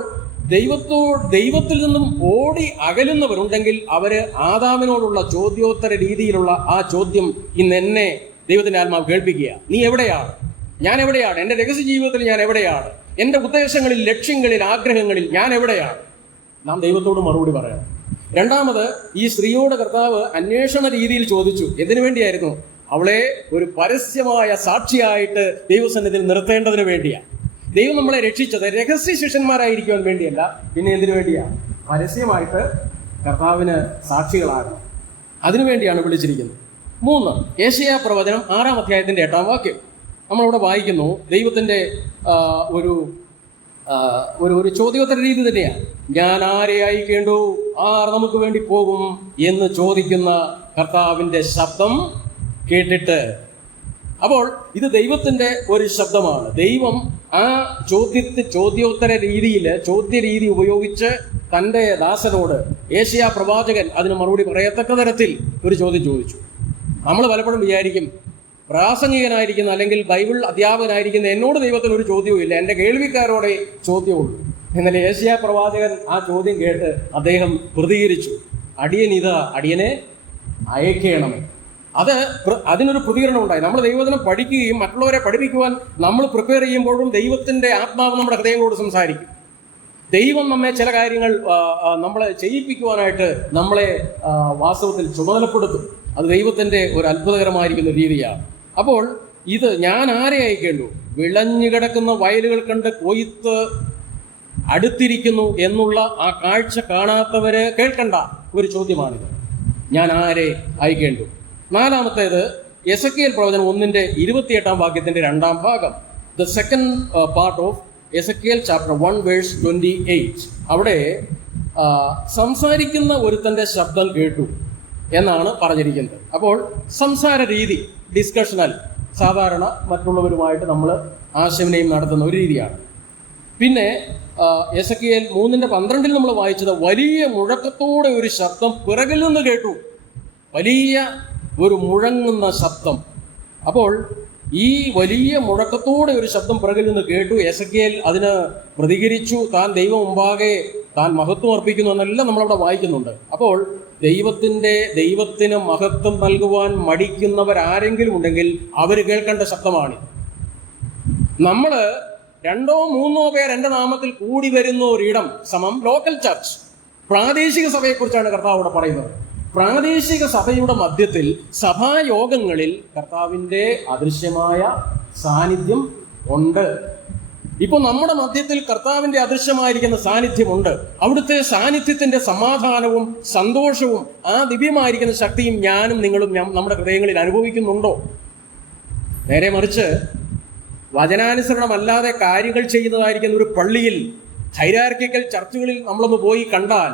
ദൈവത്തിൽ നിന്നും ഓടി അകലുന്നവരുണ്ടെങ്കിൽ അവര് ആദാമിനോടുള്ള ചോദ്യോത്തര രീതിയിലുള്ള ആ ചോദ്യം ഇന്ന് എന്നെ ദൈവത്തിൻ്റെ ആത്മാവ് കേൾപ്പിക്കുക. നീ എവിടെയാണ്? ഞാൻ എവിടെയാണ്? എൻ്റെ രഹസ്യ ജീവിതത്തിൽ ഞാൻ എവിടെയാണ്? എൻ്റെ ഉദ്ദേശങ്ങളിൽ, ലക്ഷ്യങ്ങളിൽ, ആഗ്രഹങ്ങളിൽ ഞാൻ എവിടെയാണ്? നാം ദൈവത്തോട് മറുപടി പറയണം. രണ്ടാമത്, ഈ സ്ത്രീയോട് കർത്താവ് അന്വേഷണ രീതിയിൽ ചോദിച്ചു. എന്തിനു വേണ്ടിയായിരുന്നു? അവളെ ഒരു പരസ്യമായ സാക്ഷിയായിട്ട് ദൈവസന്നിധിയിൽ നിർത്തേണ്ടതിന് വേണ്ടിയാണ്. ദൈവം നമ്മളെ രക്ഷിച്ചത് രഹസ്യ ശിഷ്യന്മാരായിരിക്കുവാൻ വേണ്ടിയല്ല, പിന്നെ എന്തിനു വേണ്ടിയാണ്? പരസ്യമായിട്ട് കർത്താവിന് സാക്ഷികളാകണം. അതിനുവേണ്ടിയാണ് വിളിച്ചിരിക്കുന്നത്. 3, യെശയ്യാ പ്രവചനം 6-ാം അധ്യായത്തിൻ്റെ 8-ാം വാക്യം നമ്മളിവിടെ വായിക്കുന്നു. ദൈവത്തിൻ്റെ ഒരു ചോദ്യോത്തര രീതി തന്നെയാണ്. ഞാൻ ആരെ അയക്കേണ്ടു? ആർ നമുക്ക് വേണ്ടി പോകും എന്ന് ചോദിക്കുന്ന കർത്താവിൻ്റെ ശബ്ദം കേട്ടിട്ട്. അപ്പോൾ ഇത് ദൈവത്തിൻ്റെ ഒരു ശബ്ദമാണ്. ദൈവം ആ ചോദ്യോത്തര രീതിയിൽ, ചോദ്യരീതി ഉപയോഗിച്ച് തൻ്റെ ദാസനോട്, യെശയ്യാ പ്രവാചകൻ അതിന് മറുപടി പറയത്തക്ക തരത്തിൽ ഒരു ചോദ്യം ചോദിച്ചു. നമ്മൾ പലപ്പോഴും വിചാരിക്കും, പ്രാസംഗികനായിരിക്കുന്ന അല്ലെങ്കിൽ ബൈബിൾ അധ്യാപകനായിരിക്കുന്ന എന്നോട് ദൈവത്തിന് ഒരു ചോദ്യവും ഇല്ല, എൻ്റെ കേൾവിക്കാരോടെ ചോദ്യമുള്ളൂ. എന്നാൽ യെശയ്യാ പ്രവാചകൻ ആ ചോദ്യം കേട്ട് അദ്ദേഹം പ്രതികരിച്ചു, അടിയനെ അയക്കണമേ. അതിനൊരു പ്രതികരണം ഉണ്ടായി. നമ്മൾ ദൈവവചനം പഠിക്കുകയും മറ്റുള്ളവരെ പഠിപ്പിക്കുവാൻ നമ്മൾ പ്രിപ്പയർ ചെയ്യുമ്പോഴും ദൈവത്തിൻ്റെ ആത്മാവ് നമ്മുടെ ഹൃദയങ്ങളോട് സംസാരിക്കും. ദൈവം നമ്മെ ചില കാര്യങ്ങൾ നമ്മളെ ചെയ്യിപ്പിക്കുവാനായിട്ട് നമ്മളെ വാസ്തവത്തിൽ ചുമതലപ്പെടുത്തും. അത് ദൈവത്തിൻ്റെ ഒരു അത്ഭുതകരമായിരിക്കുന്ന രീതിയാണ്. അപ്പോൾ ഇത് ഞാൻ ആരെ അയക്കേണ്ടു? വിളഞ്ഞു കിടക്കുന്ന വയലുകൾ കണ്ട് കൊയ്ത്ത് അടുത്തിരിക്കുന്നു എന്നുള്ള ആ കാഴ്ച കാണാത്തവര് കേൾക്കണ്ട ഒരു ചോദ്യമാണിത്. ഞാൻ ആരെ അയക്കേണ്ടു? നാലാമത്തേത് എസെക്കിയേൽ പ്രവചനം 1:28 വാക്യത്തിന്റെ 2-ാം ഭാഗം. The second part of Ezekiel chapter 1:28. അവിടെ സംസാരിക്കുന്ന ഒരുത്തന്റെ ശബ്ദം കേട്ടു എന്നാണ് പറഞ്ഞിരിക്കുന്നത്. അപ്പോൾ സംസാര രീതി ഡിസ്കഷണൽ, സാധാരണ മറ്റുള്ളവരുമായിട്ട് നമ്മൾ ആശയവിനിമയം നടത്തുന്ന ഒരു രീതിയാണ്. പിന്നെ എസെക്കിയേൽ 3:12 നമ്മൾ വായിച്ചത് വലിയ മുഴക്കത്തോടെ ഒരു ശബ്ദം പിറകിൽ നിന്ന് കേട്ടു. വലിയ ഒരു മുഴങ്ങുന്ന ശബ്ദം. അപ്പോൾ ഈ വലിയ മുഴക്കത്തോടെ ഒരു ശബ്ദം പിറകിൽ നിന്ന് കേട്ടു. എസെക്കിയേൽ അതിന് പ്രതികരിച്ചു. താൻ ദൈവം മുമ്പാകെ താൻ മഹത്വം അർപ്പിക്കുന്നു എന്നെല്ലാം നമ്മളവിടെ വായിക്കുന്നുണ്ട്. അപ്പോൾ ദൈവത്തിന് മഹത്വം നൽകുവാൻ മടിക്കുന്നവരാരെങ്കിലും ഉണ്ടെങ്കിൽ അവർ കേൾക്കേണ്ട ശബ്ദമാണ്. നമ്മൾ 2-3 പേർ എൻ്റെ നാമത്തിൽ കൂടി വരുന്ന ഒരിടം സമം ലോക്കൽ ചർച്ച്, പ്രാദേശിക സഭയെക്കുറിച്ചാണ് കർത്താവ് ഇവിടെ പറയുന്നത്. പ്രാദേശിക സഭയുടെ മധ്യത്തിൽ സഭായോഗങ്ങളിൽ കർത്താവിൻ്റെ അദൃശ്യമായ സാന്നിധ്യം ഉണ്ട്. ഇപ്പോൾ നമ്മുടെ മധ്യത്തിൽ കർത്താവിൻ്റെ അദൃശ്യമായിരിക്കുന്ന സാന്നിധ്യമുണ്ട്. അവിടുത്തെ സാന്നിധ്യത്തിൻ്റെ സമാധാനവും സന്തോഷവും ആ ദിവ്യമായിരിക്കുന്ന ശക്തിയും ഞാനും നിങ്ങളും നമ്മുടെ ഹൃദയങ്ങളിൽ അനുഭവിക്കുന്നുണ്ടോ? നേരെ മറിച്ച് വചനാനുസരണമല്ലാതെ കാര്യങ്ങൾ ചെയ്യുന്നതായിരിക്കുന്ന ഒരു പള്ളിയിൽ, ഹൈറാർക്കിക്കൽ ചർച്ചുകളിൽ നമ്മളൊന്ന് പോയി കണ്ടാൽ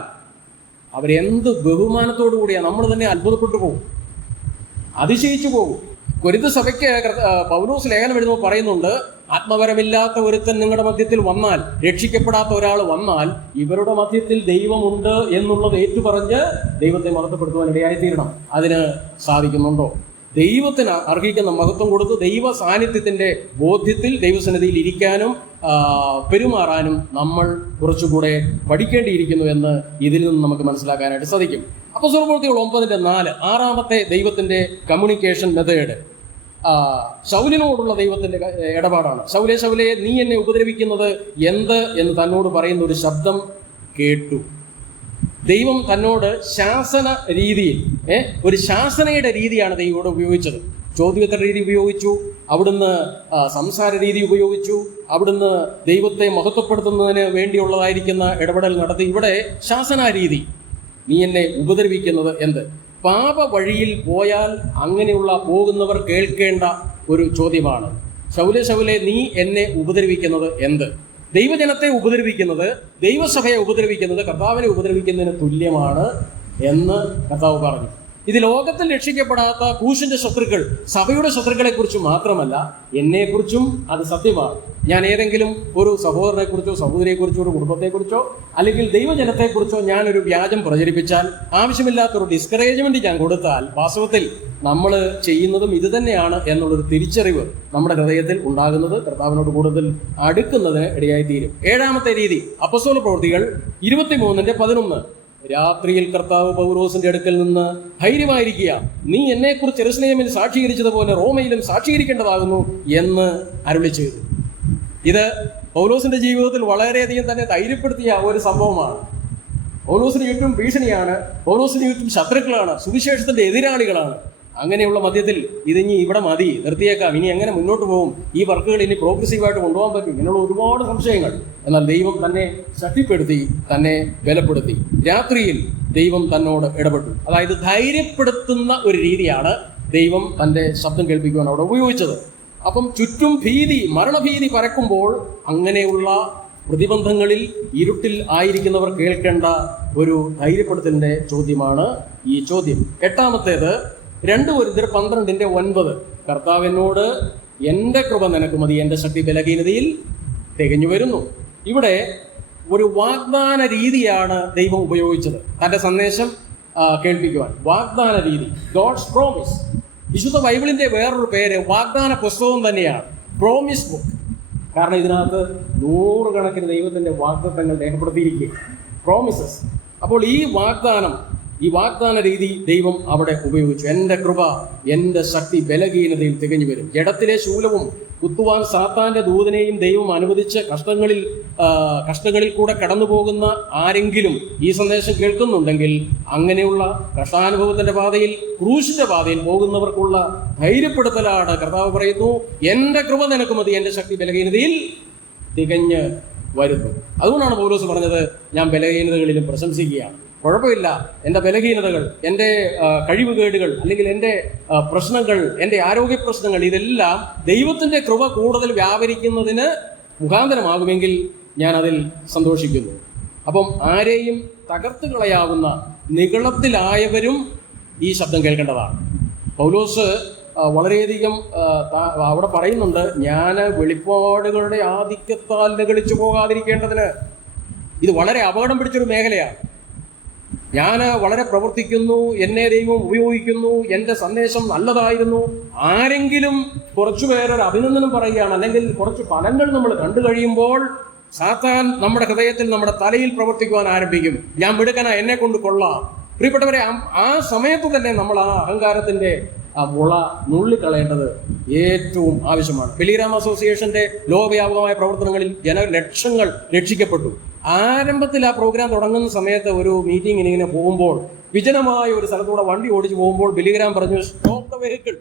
അവരെന്ത് ബഹുമാനത്തോടു കൂടിയാണ്, നമ്മൾ തന്നെ അത്ഭുതപ്പെട്ടു പോകും, അതിശയിച്ചു പോകും. കൊരിന്ത് സഭയ്ക്ക് പൗലോസ് ലേഖനം എഴുതുമ്പോൾ പറയുന്നുണ്ട്, ആത്മപരമില്ലാത്ത ഒരുത്തൻ നിങ്ങളുടെ മധ്യത്തിൽ വന്നാൽ, രക്ഷിക്കപ്പെടാത്ത ഒരാൾ വന്നാൽ ഇവരുടെ മധ്യത്തിൽ ദൈവമുണ്ട് എന്നുള്ളത് ഏറ്റുപറഞ്ഞ് ദൈവത്തെ മഹത്വപ്പെടുത്തുവാൻ ഇടയായിത്തീരണം. അതിന് സാധിക്കുന്നുണ്ടോ? ദൈവത്തിന് അർഹിക്കുന്ന മഹത്വം കൊടുത്ത് ദൈവ സാന്നിധ്യത്തിൻ്റെ ബോധ്യത്തിൽ ദൈവസന്നിധിയിൽ ഇരിക്കാനും പെരുമാറാനും നമ്മൾ കുറച്ചുകൂടെ പഠിക്കേണ്ടിയിരിക്കുന്നു എന്ന് ഇതിൽ നിന്ന് നമുക്ക് മനസ്സിലാക്കാനായിട്ട് സാധിക്കും. അപ്പോസ്തലപ്രവൃത്തികൾ 9:4 ആറാമത്തെ ദൈവത്തിൻ്റെ കമ്മ്യൂണിക്കേഷൻ മെത്തേഡ് ശൗലിനോടുള്ള ദൈവത്തിൻ്റെ ഇടപാടാണ്. ശൗലേ ശൗലേ, നീ എന്നെ ഉപദ്രവിക്കുന്നത് എന്ത് എന്ന് തന്നോട് പറയുന്ന ഒരു ശബ്ദം കേട്ടു. ദൈവം തന്നോട് ശാസന രീതിയിൽ, ഒരു ശാസനയുടെ രീതിയാണ് ദൈവത്തോട് ഉപയോഗിച്ചത്. ചോദ്യോത്തര രീതി ഉപയോഗിച്ചു, അവിടുന്ന് സംസാര രീതി ഉപയോഗിച്ചു, അവിടുന്ന് ദൈവത്തെ മഹത്വപ്പെടുത്തുന്നതിന് വേണ്ടിയുള്ളതായിരിക്കുന്ന ഇടപെടൽ നടത്തി. ഇവിടെ ശാസനാ രീതി, നീ എന്നെ ഉപദ്രവിക്കുന്നത് എന്ത്? പാപ വഴിയിൽ പോയാൽ അങ്ങനെയുള്ള പോകുന്നവർ കേൾക്കേണ്ട ഒരു ചോദ്യമാണ്. ശൗലേ ശൗലേ, നീ എന്നെ ഉപദ്രവിക്കുന്നത് എന്ത്? ദൈവജനത്തെ ഉപദ്രവിക്കുന്നത്, ദൈവസഭയെ ഉപദ്രവിക്കുന്നത് കർത്താവിനെ ഉപദ്രവിക്കുന്നതിന് തുല്യമാണ് എന്ന് കർത്താവ് പറഞ്ഞു. ഇത് ലോകത്തിൽ രക്ഷിക്കപ്പെടാത്ത ക്രൂശിന്റെ ശത്രുക്കൾ, സഭയുടെ ശത്രുക്കളെ കുറിച്ച് മാത്രമല്ല, എന്നെക്കുറിച്ചും അത് സത്യമാണ്. ഞാൻ ഏതെങ്കിലും ഒരു സഹോദരനെക്കുറിച്ചോ സഹോദരിയെക്കുറിച്ചോ ഒരു കുടുംബത്തെക്കുറിച്ചോ അല്ലെങ്കിൽ ദൈവജനത്തെക്കുറിച്ചോ ഞാനൊരു വ്യാജം പ്രചരിപ്പിച്ചാൽ, ആവശ്യമില്ലാത്തൊരു ഡിസ്കറേജ്മെന്റ് ഞാൻ കൊടുത്താൽ, വാസ്തവത്തിൽ നമ്മൾ ചെയ്യുന്നതും ഇത് തന്നെയാണ് എന്നുള്ളൊരു തിരിച്ചറിവ് നമ്മുടെ ഹൃദയത്തിൽ ഉണ്ടാകുന്നത് കർത്താവിനോട് കൂടുതൽ അടുക്കുന്നതിന് ഇടയായിത്തീരും. ഏഴാമത്തെ രീതി അപ്പോസ്തലപ്രവൃത്തികൾ 23:11. രാത്രിയിൽ കർത്താവ് പൗലോസിന്റെ അടുക്കൽ നിന്ന്, ധൈര്യമായിരിക്കുക, നീ എന്നെക്കുറിച്ച് യെരൂശലേമിൽ സാക്ഷീകരിച്ചതുപോലെ റോമയിലും സാക്ഷീകരിക്കേണ്ടതാകുന്നു എന്ന് അരുളി ചെയ്തു. ഇത് പൗലോസിന്റെ ജീവിതത്തിൽ വളരെയധികം തന്നെ ധൈര്യപ്പെടുത്തിയ ഒരു സംഭവമാണ്. പൗലോസിന് ചുറ്റും ഭീഷണിയാണ്, പൗലോസിന് ചുറ്റും ശത്രുക്കളാണ്, സുവിശേഷത്തിന്റെ എതിരാളികളാണ്. അങ്ങനെയുള്ള മധ്യത്തിൽ ഇതിനി ഇവിടെ മതി, നിർത്തിയേക്കാം, ഇനി എങ്ങനെ മുന്നോട്ട് പോകും, ഈ വർക്കുകൾ ഇനി പ്രോഗ്രസീവായിട്ട് കൊണ്ടുപോകാൻ പറ്റും, ഇങ്ങനെയുള്ള ഒരുപാട് സംശയങ്ങൾ. എന്നാൽ ദൈവം തന്നെ ശക്തിപ്പെടുത്തി, തന്നെ ബലപ്പെടുത്തി. രാത്രിയിൽ ദൈവം തന്നോട് ഇടപെട്ടു. അതായത് ധൈര്യപ്പെടുത്തുന്ന ഒരു രീതിയാണ് ദൈവം തൻ്റെ ശബ്ദം കേൾപ്പിക്കുവാൻ അവിടെ ഉപയോഗിച്ചത്. അപ്പം ചുറ്റും ഭീതി, മരണഭീതി പരക്കുമ്പോൾ അങ്ങനെയുള്ള പ്രതിബന്ധങ്ങളിൽ ഇരുട്ടിൽ ആയിരിക്കുന്നവർ കേൾക്കേണ്ട ഒരു ധൈര്യപ്പെടുത്തലിൻ്റെ ചോദ്യമാണ് ഈ ചോദ്യം. എട്ടാമത്തേത് 2 കൊരിന്ത്യർ 12:9. കർത്താവിനോട്, എൻ്റെ കൃപ നിനക്ക് മതി, എൻ്റെ ശക്തി ബലഹീനതയിൽ തികഞ്ഞു വരുന്നു. ഇവിടെ ഒരു വാഗ്ദാന രീതിയാണ് ദൈവം ഉപയോഗിച്ചത് തൻ്റെ സന്ദേശം കേൾപ്പിക്കുവാൻ. വാഗ്ദാന രീതി, ഗോഡ്സ് പ്രോമിസ്. വിശുദ്ധ ബൈബിളിൻ്റെ വേറൊരു പേര് വാഗ്ദാന പുസ്തകം തന്നെയാണ്, പ്രോമിസ് ബുക്ക്. കാരണം ഇതിനകത്ത് 100 കണക്കിന് ദൈവത്തിൻ്റെ വാഗ്ദത്തങ്ങൾ രേഖപ്പെടുത്തിയിരിക്കുക, പ്രോമിസസ്. അപ്പോൾ ഈ വാഗ്ദാനം ഈ വാഗ്ദാന രീതി ദൈവം അവിടെ ഉപയോഗിച്ചു. എൻ്റെ കൃപ, എൻ്റെ ശക്തി ബലഹീനതയിൽ തികഞ്ഞു വരും. ജഡത്തിലെ ശൂലവും കുത്തുവാൻ സാത്താന്റെ ദൂതനെയും ദൈവം അനുവദിച്ച് കഷ്ടങ്ങളിൽ കൂടെ കടന്നു പോകുന്ന ആരെങ്കിലും ഈ സന്ദേശം കേൾക്കുന്നുണ്ടെങ്കിൽ, അങ്ങനെയുള്ള കഷ്ടാനുഭവത്തിന്റെ പാതയിൽ, ക്രൂശിന്റെ പാതയിൽ പോകുന്നവർക്കുള്ള ധൈര്യപ്പെടുത്തലാണ് കർത്താവ് പറയുന്നു, എൻ്റെ കൃപ നിനക്ക് മതി, എൻ്റെ ശക്തി ബലഹീനതയിൽ തികഞ്ഞ് വരുന്നു. അതുകൊണ്ടാണ് പൗലോസ് പറഞ്ഞത്, ഞാൻ ബലഹീനതകളിലും പ്രശംസിക്കുകയാണ്. കുഴപ്പമില്ല, എൻ്റെ ബലഹീനതകൾ, എൻ്റെ കഴിവുകേടുകൾ, അല്ലെങ്കിൽ എൻ്റെ പ്രശ്നങ്ങൾ, എൻ്റെ ആരോഗ്യ പ്രശ്നങ്ങൾ, ഇതെല്ലാം ദൈവത്തിൻ്റെ കൃപ കൂടുതൽ വ്യാപരിക്കുന്നതിന് മുഖാന്തരമാകുമെങ്കിൽ ഞാൻ അതിൽ സന്തോഷിക്കുന്നു. അപ്പം ആരെയും തകർത്ത് കളയാവുന്ന നിഗളത്തിലായവരും ഈ ശബ്ദം കേൾക്കേണ്ടതാണ്. പൗലോസ് വളരെയധികം അവിടെ പറയുന്നുണ്ട്, ഞാൻ വെളിപ്പാടുകളുടെ ആധിക്യത്താൽ നിഗളിച്ചു പോകാതിരിക്കേണ്ടതിന്. ഇത് വളരെ അപകടം പിടിച്ചൊരു മേഖലയാണ്. ഞാൻ വളരെ പ്രവർത്തിക്കുന്നു, എന്നെ ദൈവം ഉപയോഗിക്കുന്നു, എൻ്റെ സന്ദേശം നല്ലതായിരുന്നു, ആരെങ്കിലും കുറച്ചു പേരൊരു അഭിനന്ദനം പറയുകയാണ്, അല്ലെങ്കിൽ കുറച്ച് ഫലങ്ങൾ നമ്മൾ കണ്ടു കഴിയുമ്പോൾ സാത്താൻ നമ്മുടെ ഹൃദയത്തിൽ, നമ്മുടെ തലയിൽ പ്രവർത്തിക്കുവാൻ ആരംഭിക്കും. ഞാൻ മിടുക്കനാ, എന്നെ കൊണ്ട് കൊള്ളാം. പ്രിയപ്പെട്ടവരെ, ആ സമയത്ത് തന്നെ നമ്മൾ ആ അഹങ്കാരത്തിൻ്റെ ആ മുള നുള്ളിക്കളയേണ്ടത് ഏറ്റവും ആവശ്യമാണ്. ബിലിഗ്രാം അസോസിയേഷന്റെ ലോകവ്യാപകമായ പ്രവർത്തനങ്ങളിൽ ജനലക്ഷങ്ങൾ രക്ഷിക്കപ്പെട്ടു. ആരംഭത്തിൽ ആ പ്രോഗ്രാം തുടങ്ങുന്ന സമയത്ത് ഒരു മീറ്റിങ്ങിന് ഇങ്ങനെ പോകുമ്പോൾ, വിജനമായ ഒരു സ്ഥലത്തൂടെ വണ്ടി ഓടിച്ചു പോകുമ്പോൾ ബിലിഗ്രാം പറഞ്ഞു, സ്റ്റോപ്പ് ദ വെഹിക്കിൾ.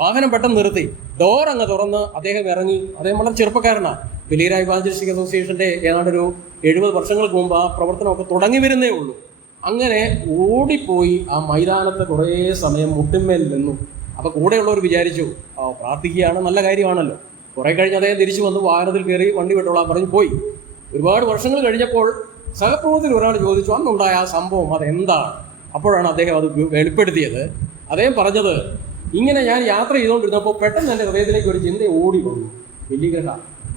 വാഹനം പെട്ടെന്ന് നിർത്തി, ഡോർ അങ്ങ് തുറന്ന് അദ്ദേഹം ഇറങ്ങി. അദ്ദേഹം വളരെ ചെറുപ്പക്കാരനാണ്. ബിലിഗ്രാം ഇവാഞ്ചലിസ്റ്റിക് അസോസിയേഷന്റെ ഏതാണ്ടൊരു 70 വർഷങ്ങൾക്ക് മുമ്പ് ആ പ്രവർത്തനമൊക്കെ തുടങ്ങി വരുന്നേ ഉള്ളൂ. അങ്ങനെ ഓടിപ്പോയി ആ മൈതാനത്ത് കുറേ സമയം മുട്ടിന്മേൽ നിന്നു. അപ്പൊ കൂടെയുള്ളവർ വിചാരിച്ചു, പ്രാർത്ഥിക്കുകയാണ്, നല്ല കാര്യമാണല്ലോ. കുറെ കഴിഞ്ഞ് അദ്ദേഹം തിരിച്ചു വന്ന് വാഹനത്തിൽ കയറി വണ്ടി വിട്ടോളാൻ പറഞ്ഞ് പോയി. ഒരുപാട് വർഷങ്ങൾ കഴിഞ്ഞപ്പോൾ സഹപ്രവർത്തകർ ഒരാൾ ചോദിച്ചു, അന്നുണ്ടായ ആ സംഭവം അതെന്താണ്? അപ്പോഴാണ് അദ്ദേഹം അത് വെളിപ്പെടുത്തിയത്. അദ്ദേഹം പറഞ്ഞത്, ഇങ്ങനെ ഞാൻ യാത്ര ചെയ്തുകൊണ്ടിരുന്നപ്പോൾ പെട്ടെന്ന് എൻ്റെ ഹൃദയത്തിലേക്ക് ഒരു ചിന്ത ഓടി വന്നു.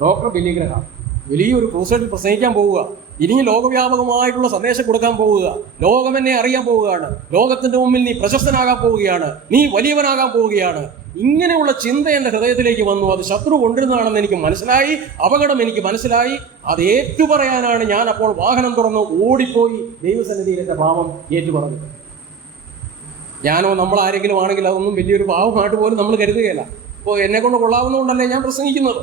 ഡോക്ടർ ബില്ലി ഗ്രഹാം വലിയൊരു ക്രൂസൈഡിൽ പ്രസംഗിക്കാൻ പോവുക, ഇനി ലോകവ്യാപകമായിട്ടുള്ള സന്ദേശം കൊടുക്കാൻ പോവുക, ലോകം എന്നെ അറിയാൻ പോവുകയാണ്, ലോകത്തിന്റെ മുമ്പിൽ നീ പ്രശസ്തനാകാൻ പോവുകയാണ്, നീ വലിയവനാകാൻ പോവുകയാണ്. ഇങ്ങനെയുള്ള ചിന്ത എൻ്റെ ഹൃദയത്തിലേക്ക് വന്നു. അത് ശത്രു കൊണ്ടിരുന്നതാണെന്ന് എനിക്ക് മനസ്സിലായി, അപകടം എനിക്ക് മനസ്സിലായി. അത് ഏറ്റുപറയാനാണ് ഞാൻ അപ്പോൾ വാഹനം തുറന്ന് ഓടിപ്പോയി ദൈവസന്നിധിയിൽ എൻ്റെ പാപം ഏറ്റുപറഞ്ഞത്. ഞാനോ നമ്മൾ ആരെങ്കിലും ആണെങ്കിൽ അതൊന്നും വലിയൊരു പാവമായിട്ട് പോലും നമ്മൾ കരുതുകയില്ല. അപ്പോൾ എന്നെ കൊണ്ട് കൊള്ളാവുന്നതുകൊണ്ടല്ലേ ഞാൻ പ്രസംഗിക്കുന്നത്.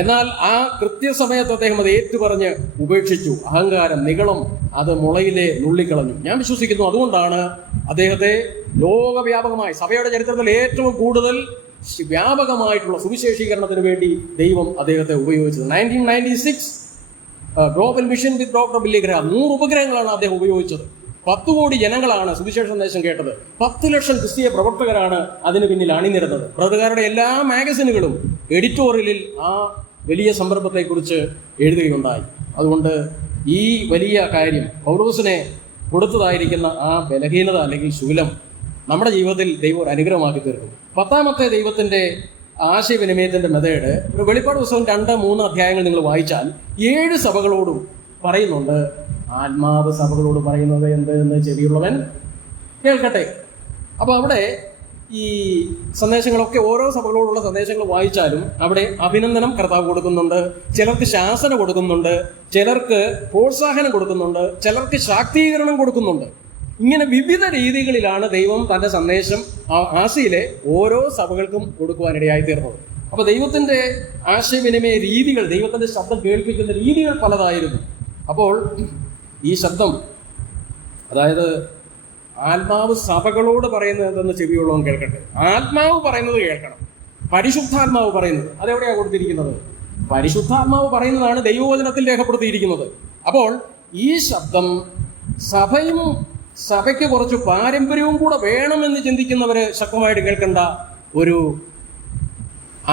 എന്നാൽ ആ കൃത്യസമയത്ത് അദ്ദേഹം അത് ഏറ്റുപറഞ്ഞ് ഉപേക്ഷിച്ചു. അഹങ്കാരം, നിഗളം അത് മുളയിലെ നുള്ളിക്കളഞ്ഞു. ഞാൻ വിശ്വസിക്കുന്നു അതുകൊണ്ടാണ് അദ്ദേഹത്തെ ലോകവ്യാപകമായി, സഭയുടെ ചരിത്രത്തിൽ ഏറ്റവും കൂടുതൽ വ്യാപകമായിട്ടുള്ള സുവിശേഷീകരണത്തിന് വേണ്ടി ദൈവം അദ്ദേഹത്തെ ഉപയോഗിച്ചത്. 1996 global mission with doctor Billy Graham 100 ഉപഗ്രഹങ്ങളാണ് അദ്ദേഹം ഉപയോഗിച്ചത്. 10 കോടി ജനങ്ങളാണ് സുവിശേഷ സന്ദേശം കേട്ടത്. 10 ലക്ഷം ക്രിസ്തീയ പ്രവർത്തകരാണ് അതിന് പിന്നിൽ അണിനിരുന്നത്. പ്രവർത്തകരുടെ എല്ലാ മാഗസിനുകളും എഡിറ്റോറിയലിൽ ആ വലിയ സംരംഭത്തെക്കുറിച്ച് എഴുതുകയുണ്ടായി. അതുകൊണ്ട് ഈ വലിയ കാര്യം, പൗലോസിനെ കൊടുത്തതായിരിക്കുന്ന ആ ബലഹീനത അല്ലെങ്കിൽ ശൂലം നമ്മുടെ ജീവിതത്തിൽ ദൈവം ഒരു അനുഗ്രഹമാക്കി തീർക്കും. 10ാമത്തെ ദൈവത്തിന്റെ ആശയവിനിമയത്തിന്റെ മെത്തേഡ്, ഒരു വെളിപ്പാട് പുസ്തകം 2-3 അധ്യായങ്ങൾ നിങ്ങൾ വായിച്ചാൽ 7 സഭകളോടും പറയുന്നുണ്ട്. ആത്മാവ് സഭകളോട് പറയുന്നത് എന്ത് എന്ന് ചെവിയുള്ളവൻ കേൾക്കട്ടെ. അപ്പൊ അവിടെ ഈ സന്ദേശങ്ങളൊക്കെ, ഓരോ സഭകളോടുള്ള സന്ദേശങ്ങൾ വായിച്ചാലും അവിടെ അഭിനന്ദനം കർത്താവ് കൊടുക്കുന്നുണ്ട്, ചിലർക്ക് ശാസന കൊടുക്കുന്നുണ്ട്, ചിലർക്ക് പ്രോത്സാഹനം കൊടുക്കുന്നുണ്ട്, ചിലർക്ക് ശാക്തീകരണം കൊടുക്കുന്നുണ്ട്. ഇങ്ങനെ വിവിധ രീതികളിലാണ് ദൈവം തന്റെ സന്ദേശം ആസിയിലെ ഓരോ സഭകൾക്കും കൊടുക്കുവാനിടയായി തീർന്നത്. അപ്പൊ ദൈവത്തിന്റെ ആശയവിനിമയ രീതികൾ, ദൈവത്തിന്റെ ശബ്ദം കേൾപ്പിക്കുന്ന രീതികൾ പലതായിരുന്നു. അപ്പോൾ ഈ ശബ്ദം, അതായത് ആത്മാവ് സഭകളോട് പറയുന്നത് എന്തെന്ന് ചെവിയുള്ളവൻ കേൾക്കട്ടെ. ആത്മാവ് പറയുന്നത് കേൾക്കണം. പരിശുദ്ധാത്മാവ് പറയുന്നത് അതെവിടെയാണ് കൊടുത്തിരിക്കുന്നത്? പരിശുദ്ധാത്മാവ് പറയുന്നതാണ് ദൈവവചനത്തിൽ രേഖപ്പെടുത്തിയിരിക്കുന്നത്. അപ്പോൾ ഈ ശബ്ദം സഭയ്ക്ക് കുറച്ച് പാരമ്പര്യവും കൂടെ വേണമെന്ന് ചിന്തിക്കുന്നവര് ശക്തമായിട്ട് കേൾക്കേണ്ട ഒരു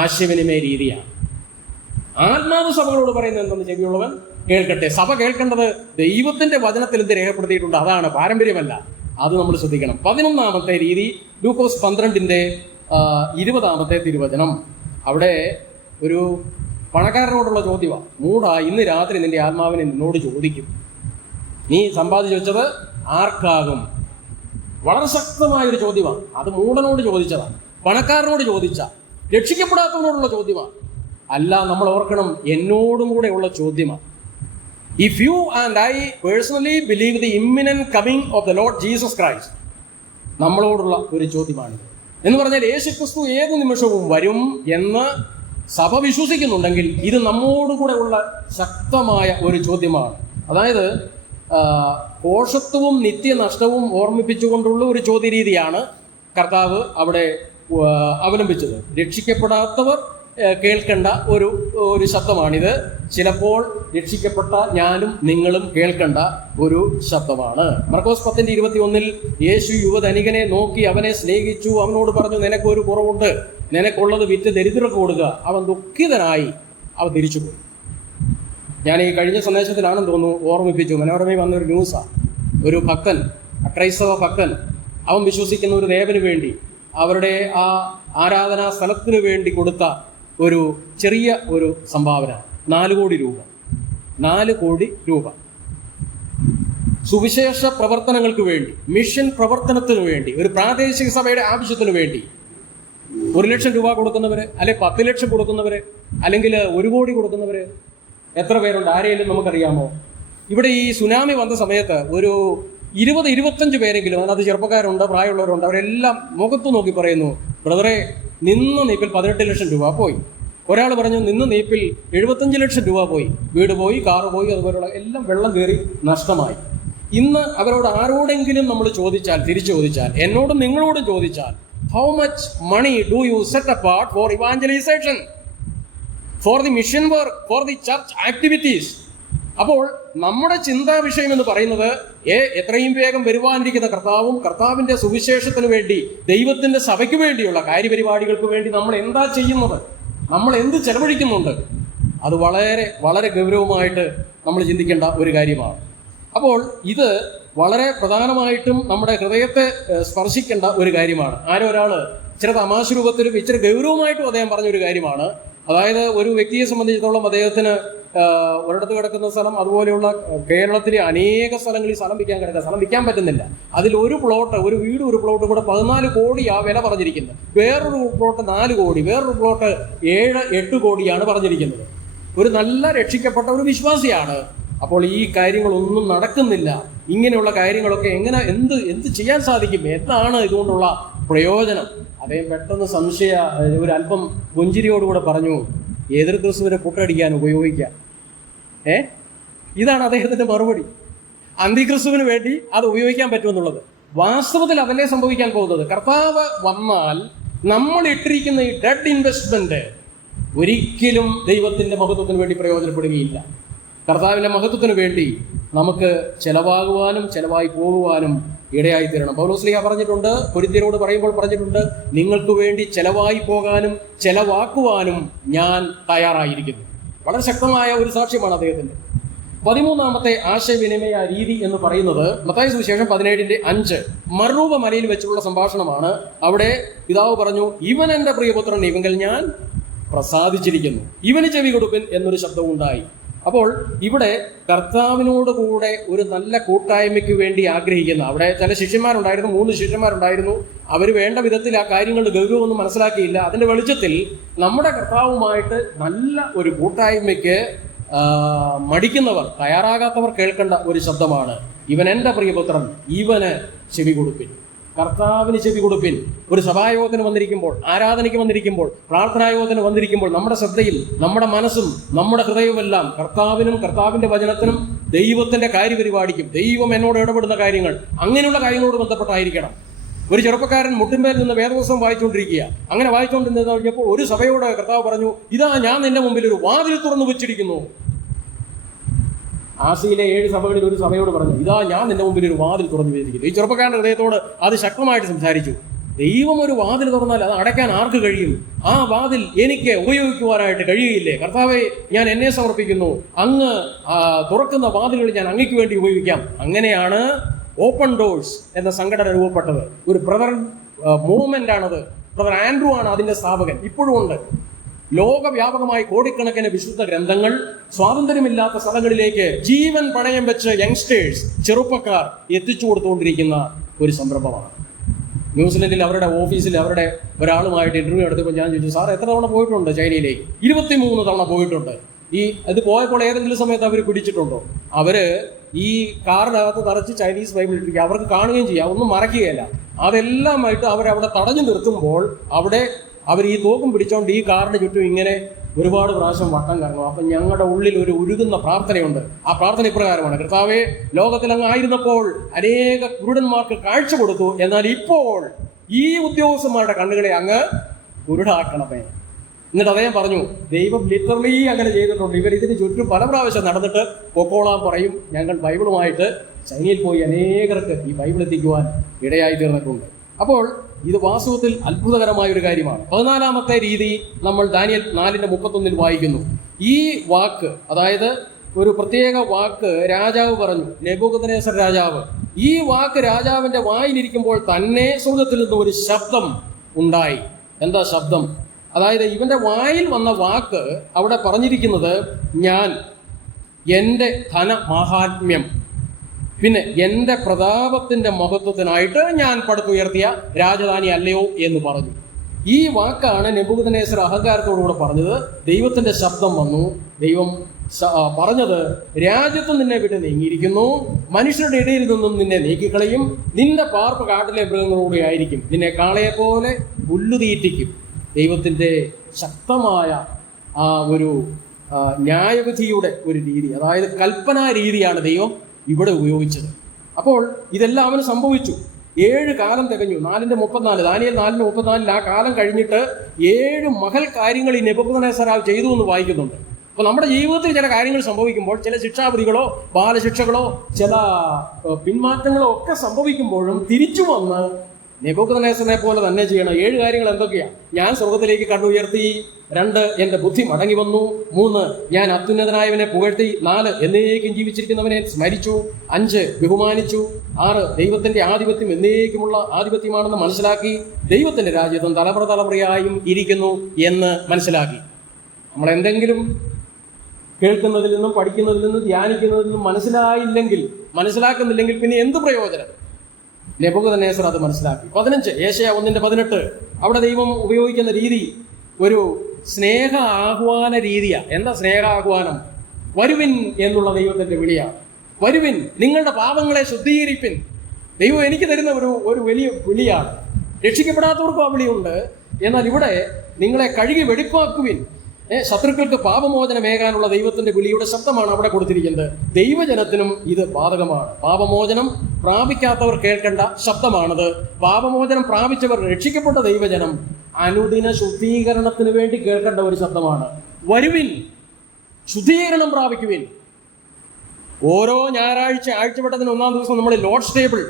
ആശയവിനിമയ രീതിയാണ്. ആത്മാവ് സഭകളോട് പറയുന്നത് എന്തെന്ന് ചെവിയുള്ളവൻ കേൾക്കട്ടെ. സഭ കേൾക്കേണ്ടത് ദൈവത്തിന്റെ വചനത്തിൽ എന്ത് രേഖപ്പെടുത്തിയിട്ടുണ്ട്, അതാണ്, പാരമ്പര്യമല്ല. അത് നമ്മൾ ശ്രദ്ധിക്കണം. 11ാമത്തെ രീതി ലൂക്കോസ് 12ന്റെ 20ാമത്തെ തിരുവചനം. അവിടെ ഒരു പണക്കാരനോടുള്ള ചോദ്യമാണ്. മൂടാ, ഇന്ന് രാത്രി നിന്റെ ആത്മാവിനെ നിന്നോട് ചോദിക്കും, നീ സമ്പാദിച്ചു വെച്ചത് ആർക്കാകും? വളരെ ശക്തമായൊരു ചോദ്യമാണ്. അത് മൂടനോട് ചോദിച്ചതാണ്, പണക്കാരനോട് ചോദിച്ച, രക്ഷിക്കപ്പെടാത്തവനോടുള്ള ചോദ്യമാണ്. അല്ല, നമ്മൾ ഓർക്കണം, എന്നോടും കൂടെ ഉള്ള ചോദ്യമാണ്. If you and I personally believe the imminent coming of the Lord Jesus Christ, നമ്മളോടുള്ള ഒരു ചോദ്യമാണിത്. എന്ന് പറഞ്ഞാൽ യേശുക്രിസ്തു ഏത് നിമിഷവും വരും എന്ന് സഭ വിശ്വസിക്കുന്നുണ്ടെങ്കിൽ ഇത് നമ്മോടുകൂടെ ഉള്ള ശക്തമായ ഒരു ചോദ്യമാണ്. അതായത് കോഷത്വവും നിത്യനഷ്ടവും ഓർമ്മിപ്പിച്ചുകൊണ്ടുള്ള ഒരു ചോദ്യരീതിയാണ് കർത്താവ് അവിടെ അവലംബിച്ചത്. രക്ഷിക്കപ്പെടാത്തവർ കേൾക്കേണ്ട ഒരു ശബ്ദമാണിത്. ചിലപ്പോൾ രക്ഷിക്കപ്പെട്ട ഞാനും നിങ്ങളും കേൾക്കേണ്ട ഒരു ശബ്ദമാണ്. മർക്കോസ് 10:21 യേശു യുവധനികനെ നോക്കി അവനെ സ്നേഹിച്ചു, അവനോട് പറഞ്ഞു, നിനക്കൊരു കുറവുണ്ട്, നിനക്കുള്ളത് വിറ്റ് ദരിദ്രർക്ക് കൊടുക്കുക. അവൻ ദുഃഖിതനായി അവൻ തിരിച്ചുപോയി. ഞാൻ ഈ കഴിഞ്ഞ സന്ദേശത്തിലാണെന്ന് തോന്നുന്നു ഓർമ്മിപ്പിച്ചു. മനോരമയിൽ വന്നൊരു ന്യൂസാണ്. ഒരു ഭക്തൻ, അക്രൈസ്തവ ഭക്തൻ, അവൻ വിശ്വസിക്കുന്ന ഒരു ദേവന് വേണ്ടി അവരുടെ ആ ആരാധനാ സ്ഥലത്തിന് വേണ്ടി കൊടുത്ത ഒരു ചെറിയ ഒരു സംഭാവന 4 കോടി രൂപ. 4 കോടി രൂപ സുവിശേഷ പ്രവർത്തനങ്ങൾക്ക് വേണ്ടി, മിഷൻ പ്രവർത്തനത്തിന് വേണ്ടി, ഒരു പ്രാദേശിക സഭയുടെ ആവശ്യത്തിന് വേണ്ടി 1 ലക്ഷം രൂപ കൊടുക്കുന്നവര്, അല്ലെങ്കിൽ 10 ലക്ഷം കൊടുക്കുന്നവര്, അല്ലെങ്കിൽ 1 കോടി കൊടുക്കുന്നവര് എത്ര പേരുണ്ട്? ആരെയും നമുക്കറിയാമോ? ഇവിടെ ഈ സുനാമി വന്ന സമയത്ത് ഒരു 20-25 പേരെങ്കിലും, അതിനകത്ത് ചെറുപ്പക്കാരുണ്ട്, പ്രായമുള്ളവരുണ്ട്, അവരെല്ലാം മുഖത്ത് നോക്കി പറയുന്നു, ബ്രദറെ, നിന്ന നീപ്പിൽ 18 ലക്ഷം രൂപ പോയി. ഒരാൾ പറഞ്ഞു, നിന്ന നീപ്പിൽ 75 ലക്ഷം രൂപ പോയി, വീട് പോയി, കാറ് പോയി, അതുപോലുള്ള എല്ലാം വെള്ളം കയറി നഷ്ടമായി. ഇന്ന് അവരോട് ആരോടെങ്കിലും നമ്മൾ ചോദിച്ചാൽ, തിരിച്ചു ചോദിച്ചാൽ, എന്നോടും നിങ്ങളോടും ചോദിച്ചാൽ, how much money do you set apart for evangelisation, for the mission work, for the church activities? അപ്പോൾ നമ്മുടെ ചിന്താ വിഷയം എന്ന് പറയുന്നത് എത്രയും വേഗം വരുവാനിരിക്കുന്ന കർത്താവും കർത്താവിന്റെ സുവിശേഷത്തിന് വേണ്ടി, ദൈവത്തിന്റെ സഭയ്ക്ക് വേണ്ടിയുള്ള കാര്യപരിപാടികൾക്ക് വേണ്ടി നമ്മൾ എന്താ ചെയ്യുന്നത്, നമ്മൾ എന്ത് ചെലവഴിക്കുന്നുണ്ട്, അത് വളരെ വളരെ ഗൗരവമായിട്ട് നമ്മൾ ചിന്തിക്കേണ്ട ഒരു കാര്യമാണ്. അപ്പോൾ ഇത് വളരെ പ്രധാനമായിട്ടും നമ്മുടെ ഹൃദയത്തെ സ്പർശിക്കേണ്ട ഒരു കാര്യമാണ്. ആരോ ഒരാൾ ഇച്ചിരി തമാശ രൂപത്തിലും ഇച്ചിരി ഗൗരവമായിട്ടും അദ്ദേഹം പറഞ്ഞൊരു കാര്യമാണ്. അതായത് ഒരു വ്യക്തിയെ സംബന്ധിച്ചിടത്തോളം അദ്ദേഹത്തിന് ഒരിടത്ത് കിടക്കുന്ന സ്ഥലം, അതുപോലെയുള്ള കേരളത്തിലെ അനേക സ്ഥലങ്ങളിൽ സ്ഥലം വിൽക്കാൻ പറ്റുന്നില്ല. അതിൽ ഒരു പ്ലോട്ട്, ഒരു വീട്, ഒരു പ്ലോട്ട് കൂടെ 14 കോടിയാ വില പറഞ്ഞിരിക്കുന്നത്. വേറൊരു പ്ലോട്ട് 4 കോടി, വേറൊരു പ്ലോട്ട് 7-8 കോടിയാണ് പറഞ്ഞിരിക്കുന്നത്. ഒരു നല്ല രക്ഷിക്കപ്പെട്ട ഒരു വിശ്വാസിയാണ്. അപ്പോൾ ഈ കാര്യങ്ങളൊന്നും നടക്കുന്നില്ല. ഇങ്ങനെയുള്ള കാര്യങ്ങളൊക്കെ എന്ത് ചെയ്യാൻ സാധിക്കും? എന്താണ് ഇതുകൊണ്ടുള്ള പ്രയോജനം? അദ്ദേഹം പെട്ടെന്ന് ഒരു അല്പം പുഞ്ചിരിയോടുകൂടെ പറഞ്ഞു, എതിർ ക്രിസ്തുവിനെ പുട്ടടിക്കാൻ ഉപയോഗിക്കാം. ഇതാണ് അദ്ദേഹത്തിന്റെ മറുപടി. അന്തിക്രിസ്തുവിന് വേണ്ടി അത് ഉപയോഗിക്കാൻ പറ്റുമെന്നുള്ളത്. വാസ്തവത്തിൽ അതല്ലേ സംഭവിക്കാൻ പോകുന്നത്. കർത്താവ് വന്നാൽ നമ്മൾ ഇട്ടിരിക്കുന്ന ഈ ഡെഡ് ഇൻവെസ്റ്റ്മെന്റ് ഒരിക്കലും ദൈവത്തിന്റെ മഹത്വത്തിന് വേണ്ടി പ്രയോജനപ്പെടുകയില്ല. കർത്താവിന്റെ മഹത്വത്തിന് വേണ്ടി നമുക്ക് ചെലവാകുവാനും ചെലവായി പോകുവാനും ഇടയായി തീരണം. പൗലോസ്ലീഹ പറഞ്ഞിട്ടുണ്ട്, കൊരിന്ത്യരോട് പറയുമ്പോൾ പറഞ്ഞിട്ടുണ്ട്, നിങ്ങൾക്ക് വേണ്ടി ചെലവായി പോകാനും ചെലവാക്കുവാനും ഞാൻ തയ്യാറായിരിക്കുന്നു. വളരെ ശക്തമായ ഒരു സാക്ഷ്യമാണ് അദ്ദേഹത്തിന്റെ. 13ാമത്തെ ആശയവിനിമയ രീതി എന്ന് പറയുന്നത് മത്തായി സുവിശേഷം 17:5 മർറൂബ മലയിൽ വെച്ചുള്ള സംഭാഷണമാണ്. അവിടെ പിതാവ് പറഞ്ഞു, ഇവൻ എൻ്റെ പ്രിയപുത്രൻ, ഇവങ്കൽ ഞാൻ പ്രസാദിച്ചിരിക്കുന്നു, ഇവന് ചെവി കൊടുപ്പിൻ എന്നൊരു ശബ്ദം ഉണ്ടായി. അപ്പോൾ ഇവിടെ കർത്താവിനോട് കൂടെ ഒരു നല്ല കൂട്ടായ്മയ്ക്ക് വേണ്ടി ആഗ്രഹിക്കുന്ന, അവിടെ ചില ശിഷ്യന്മാരുണ്ടായിരുന്നു, 3 ശിഷ്യന്മാരുണ്ടായിരുന്നു. അവർ വേണ്ട വിധത്തിൽ ആ കാര്യങ്ങളുടെ ഗൗരവമൊന്നും മനസ്സിലാക്കിയില്ല. അതിന്റെ വെളിച്ചത്തിൽ നമ്മുടെ കർത്താവുമായിട്ട് നല്ല ഒരു കൂട്ടായ്മയ്ക്ക് മടിക്കുന്നവർ, തയ്യാറാകാത്തവർ കേൾക്കേണ്ട ഒരു ശബ്ദമാണ്, ഇവൻ എൻ്റെ പ്രിയപുത്രൻ, ഇവന് ചെവി കൊടുപ്പിൻ. കർത്താവിന് ചെവി കൊടുപ്പിൻ. ഒരു സഭായോഗത്തിന് വന്നിരിക്കുമ്പോൾ, ആരാധനയ്ക്ക് വന്നിരിക്കുമ്പോൾ, പ്രാർത്ഥനായോഗത്തിന് വന്നിരിക്കുമ്പോൾ നമ്മുടെ ശ്രദ്ധയും നമ്മുടെ മനസ്സും നമ്മുടെ ഹൃദയവുമെല്ലാം കർത്താവിനും കർത്താവിന്റെ വചനത്തിനും ദൈവത്തിന്റെ കാര്യപരിപാടിക്കും, ദൈവം എന്നോട് ഇടപെടുന്ന കാര്യങ്ങൾ, അങ്ങനെയുള്ള കാര്യങ്ങളോട് ബന്ധപ്പെട്ടായിരിക്കണം. ഒരു ചെറുപ്പക്കാരൻ മുട്ടിന്മേൽ നിന്ന് വേദപുസ്തകം വായിച്ചുകൊണ്ടിരിക്കുക. അങ്ങനെ വായിച്ചുകൊണ്ടിരുന്നത് കഴിഞ്ഞപ്പോൾ ഒരു സഭയോട് കർത്താവ് പറഞ്ഞു, ഇതാ ഞാൻ നിന്റെ മുമ്പിൽ ഒരു വാതിൽ തുറന്നു വെച്ചിരിക്കുന്നു. ആസിയിലെ 7 സഭകളിൽ ഒരു സഭയോട് പറഞ്ഞു, ഇതാ ഞാൻ നിന്റെ മുമ്പിൽ ഒരു വാതിൽ തുറന്നു വെച്ചിരിക്കുന്നു. ഈ ചെറുപ്പക്കാരന്റെ ഹൃദയത്തോട് അത് ശക്തമായിട്ട് സംസാരിച്ചു. ദൈവം ഒരു വാതിൽ തുറന്നാൽ അത് അടയ്ക്കാൻ ആർക്ക് കഴിയും? ആ വാതിൽ എനിക്ക് ഉപയോഗിക്കുവാനായിട്ട് കഴിയുകയില്ലേ? കർത്താവെ, ഞാൻ എന്നെ സമർപ്പിക്കുന്നു, അങ്ങ് തുറക്കുന്ന വാതിലുകൾ ഞാൻ അങ്ങയ്ക്ക് വേണ്ടി ഉപയോഗിക്കാം. അങ്ങനെയാണ് ഓപ്പൺ ഡോഴ്സ് എന്ന സംഘടന രൂപപ്പെട്ടത്. ഒരു ബ്രദർ മൂവ്മെന്റ് ആണത്. ബ്രദർ ആൻഡ്രൂ ആണ് അതിന്റെ സ്ഥാപകൻ. ഇപ്പോഴും ഉണ്ട്. ലോകവ്യാപകമായി കോടിക്കണക്കിന് വിശുദ്ധ ഗ്രന്ഥങ്ങൾ സ്വാതന്ത്ര്യമില്ലാത്ത സ്ഥലങ്ങളിലേക്ക് ജീവൻ പണയം വെച്ച് യങ്സ്റ്റേഴ്സ്, ചെറുപ്പക്കാർ എത്തിച്ചു കൊടുത്തുകൊണ്ടിരിക്കുന്ന ഒരു സംരംഭമാണ്. ന്യൂസിലൻഡിൽ അവരുടെ ഓഫീസിൽ അവരുടെ ഒരാളുമായിട്ട് ഇന്റർവ്യൂ എടുത്തപ്പോൾ ഞാൻ ചോദിച്ചു, സാർ എത്ര തവണ പോയിട്ടുണ്ട് ചൈനയിലേക്ക്? 23 തവണ പോയിട്ടുണ്ട്. ഇത് പോയപ്പോൾ ഏതെങ്കിലും സമയത്ത് അവർ പിടിച്ചിട്ടുണ്ടോ? അവര് ഈ കാറിനകത്ത് തറച്ച് ചൈനീസ് ബൈബിൾ ഇട്ടിരിക്കുക, അവർക്ക് കാണുകയും ചെയ്യാം, ഒന്നും മറക്കുകയല്ല. അതെല്ലാമായിട്ട് അവരവിടെ തടഞ്ഞു നിർത്തുമ്പോൾ അവിടെ അവർ ഈ തോക്കും പിടിച്ചോണ്ട് ഈ കാറിന് ചുറ്റും ഇങ്ങനെ ഒരുപാട് പ്രാവശ്യം വട്ടം കറങ്ങും. അപ്പം ഞങ്ങളുടെ ഉള്ളിൽ ഒരു ഉരുകുന്ന പ്രാർത്ഥനയുണ്ട്. ആ പ്രാർത്ഥന ഇപ്രകാരമാണ്: കർത്താവേ, ലോകത്തിൽ അങ്ങ് ആയിരുന്നപ്പോൾ അനേക കുരുടന്മാർക്ക് കാഴ്ച കൊടുത്തു, എന്നാൽ ഇപ്പോൾ ഈ ഉദ്യോഗസ്ഥന്മാരുടെ കണ്ണുകളെ അങ്ങ് കുരുടാക്കണമേ. എന്നിട്ട് അദ്ദേഹം പറഞ്ഞു, ദൈവം ലിറ്ററലി അങ്ങനെ ചെയ്തിട്ടുണ്ട്. ഇവർ ഇതിന് ചുറ്റും പല പ്രാവശ്യം നടന്നിട്ട് പൊക്കോളാൻ പറയും. ഞങ്ങൾ ബൈബിളുമായിട്ട് ചൈനയിൽ പോയി അനേകർക്ക് ഈ ബൈബിൾ എത്തിക്കുവാൻ ഇടയായി തീർന്നിട്ടുണ്ട്. അപ്പോൾ ഇത് വാസ്തവത്തിൽ അത്ഭുതകരമായ ഒരു കാര്യമാണ്. 14-ാമത്തെ രീതി നമ്മൾ ദാനിയേൽ 4:31 വായിക്കുന്നു. ഈ വാക്ക്, അതായത് ഒരു പ്രത്യേക വാക്ക് രാജാവ് പറഞ്ഞു, നെബൂഖദ്നേസർ രാജാവ്. ഈ വാക്ക് രാജാവിന്റെ വായിലിരിക്കുമ്പോൾ തന്നെ സ്വർഗ്ഗത്തിൽ നിന്ന് ഒരു ശബ്ദം ഉണ്ടായി. എന്താ ശബ്ദം? അതായത് ഇവന്റെ വായിൽ വന്ന വാക്ക് അവിടെ പറഞ്ഞിരിക്കുന്നത്, ഞാൻ എൻ്റെ ധനമാഹാത്മ്യം, പിന്നെ എൻ്റെ പ്രതാപത്തിന്റെ മഹത്വത്തിനായിട്ട് ഞാൻ പടുത്തുയർത്തിയ രാജധാനി അല്ലയോ എന്ന് പറഞ്ഞു. ഈ വാക്കാണ് നെബൂഖദ്നേസർ അഹങ്കാരത്തോടുകൂടെ പറഞ്ഞത്. ദൈവത്തിന്റെ ശബ്ദം വന്നു. ദൈവം പറഞ്ഞത്, രാജ്യത്തും നിന്നെ വിട്ട് നീങ്ങിയിരിക്കുന്നു, മനുഷ്യരുടെ ഇടയിൽ നിന്നും നിന്നെ നീക്കിക്കളയും, നിന്റെ പാർപ്പ് കാട്ടിലെ മൃഗങ്ങളോടെ ആയിരിക്കും, നിന്നെ കാളയെ പോലെ പുല്ലുതീറ്റിക്കും. ദൈവത്തിന്റെ ശക്തമായ ആ ഒരു ന്യായവിധിയുടെ ഒരു രീതി, അതായത് കൽപ്പനാ രീതിയാണ് ദൈവം ഇവിടെ ഉപയോഗിച്ചത്. അപ്പോൾ ഇതെല്ലാം അവന് സംഭവിച്ചു. 7 കാലം തികഞ്ഞു. 4:34, ദാനിയേൽ 4:34 ആ കാലം കഴിഞ്ഞിട്ട് 7 മഹൽ കാര്യങ്ങൾ ഈ നെബൂഖദ്നേസർ ചെയ്തു എന്ന് വായിക്കുന്നുണ്ട്. അപ്പോൾ നമ്മുടെ ജീവിതത്തിൽ ചില കാര്യങ്ങൾ സംഭവിക്കുമ്പോൾ, ചില ശിക്ഷാവിധികളോ ബാലശിക്ഷകളോ ചില പിന്മാറ്റങ്ങളോ ഒക്കെ സംഭവിക്കുമ്പോഴും തിരിച്ചു വന്ന് നെബൂഖദ്നേസറിനെ പോലെ തന്നെ ചെയ്യണം. 7 കാര്യങ്ങൾ എന്തൊക്കെയാണ്? ഞാൻ സ്വർഗത്തിലേക്ക് കണ്ണുയർത്തി. 2, എൻ്റെ ബുദ്ധി മടങ്ങി വന്നു. 3, ഞാൻ അത്യുന്നതനായവനെ പുകഴ്ത്തി. 4, എന്നേക്കും ജീവിച്ചിരിക്കുന്നവനെ സ്മരിച്ചു. 5, ബഹുമാനിച്ചു. 6, ദൈവത്തിന്റെ ആധിപത്യം എന്നേക്കുമുള്ള ആധിപത്യമാണെന്ന് മനസ്സിലാക്കി. ദൈവത്തിന്റെ രാജ്യത്വം തലമുറ തലമുറയായും ഇരിക്കുന്നു എന്ന് മനസ്സിലാക്കി. നമ്മൾ എന്തെങ്കിലും കേൾക്കുന്നതിൽ നിന്നും പഠിക്കുന്നതിൽ നിന്നും ധ്യാനിക്കുന്നതിൽ നിന്നും മനസ്സിലാക്കുന്നില്ലെങ്കിൽ പിന്നെ എന്ത് പ്രയോജനം? നെബൂഖദ്നേസർ അത് മനസ്സിലാക്കി. 15, യേശയ്യാ 1:18 അവിടെ ദൈവം ഉപയോഗിക്കുന്ന രീതി ഒരു സ്നേഹ ആഹ്വാന രീതിയാണ്. എന്താ സ്നേഹ ആഹ്വാനം? വരുവിൻ എന്നുള്ള ദൈവത്തിന്റെ വിളിയാണ്. വരുവിൻ, നിങ്ങളുടെ പാപങ്ങളെ ശുദ്ധീകരിപ്പിൻ. ദൈവം എനിക്ക് തരുന്ന ഒരു വലിയ വിളിയാണ്. രക്ഷിക്കപ്പെടാത്തവർക്കും ആ വിളിയുണ്ട്. എന്നാൽ ഇവിടെ നിങ്ങളെ കഴുകി വെടിപ്പാക്കുവിൻ, ശത്രുക്കൾക്ക് പാപമോചനമേകാനുള്ള ദൈവത്തിന്റെ വിളിയുടെ ശബ്ദമാണ് അവിടെ കൊടുത്തിരിക്കുന്നത്. ദൈവജനത്തിനും ഇത് ബാധകമാണ്. പാപമോചനം പ്രാപിക്കാത്തവർ കേൾക്കേണ്ട ശബ്ദമാണത്. പാപമോചനം പ്രാപിച്ചവർ, രക്ഷിക്കപ്പെട്ട ദൈവജനം അനുദിന ശുദ്ധീകരണത്തിന് വേണ്ടി കേൾക്കേണ്ട ഒരു ശബ്ദമാണ്. വരുവിൻ, ശുദ്ധീകരണം പ്രാപിക്കുവിൻ. ഓരോ ഞായറാഴ്ച, ആഴ്ചവട്ടത്തിന് 1-ാം ദിവസം നമ്മൾ ലോർഡ്സ് ടേബിൾ,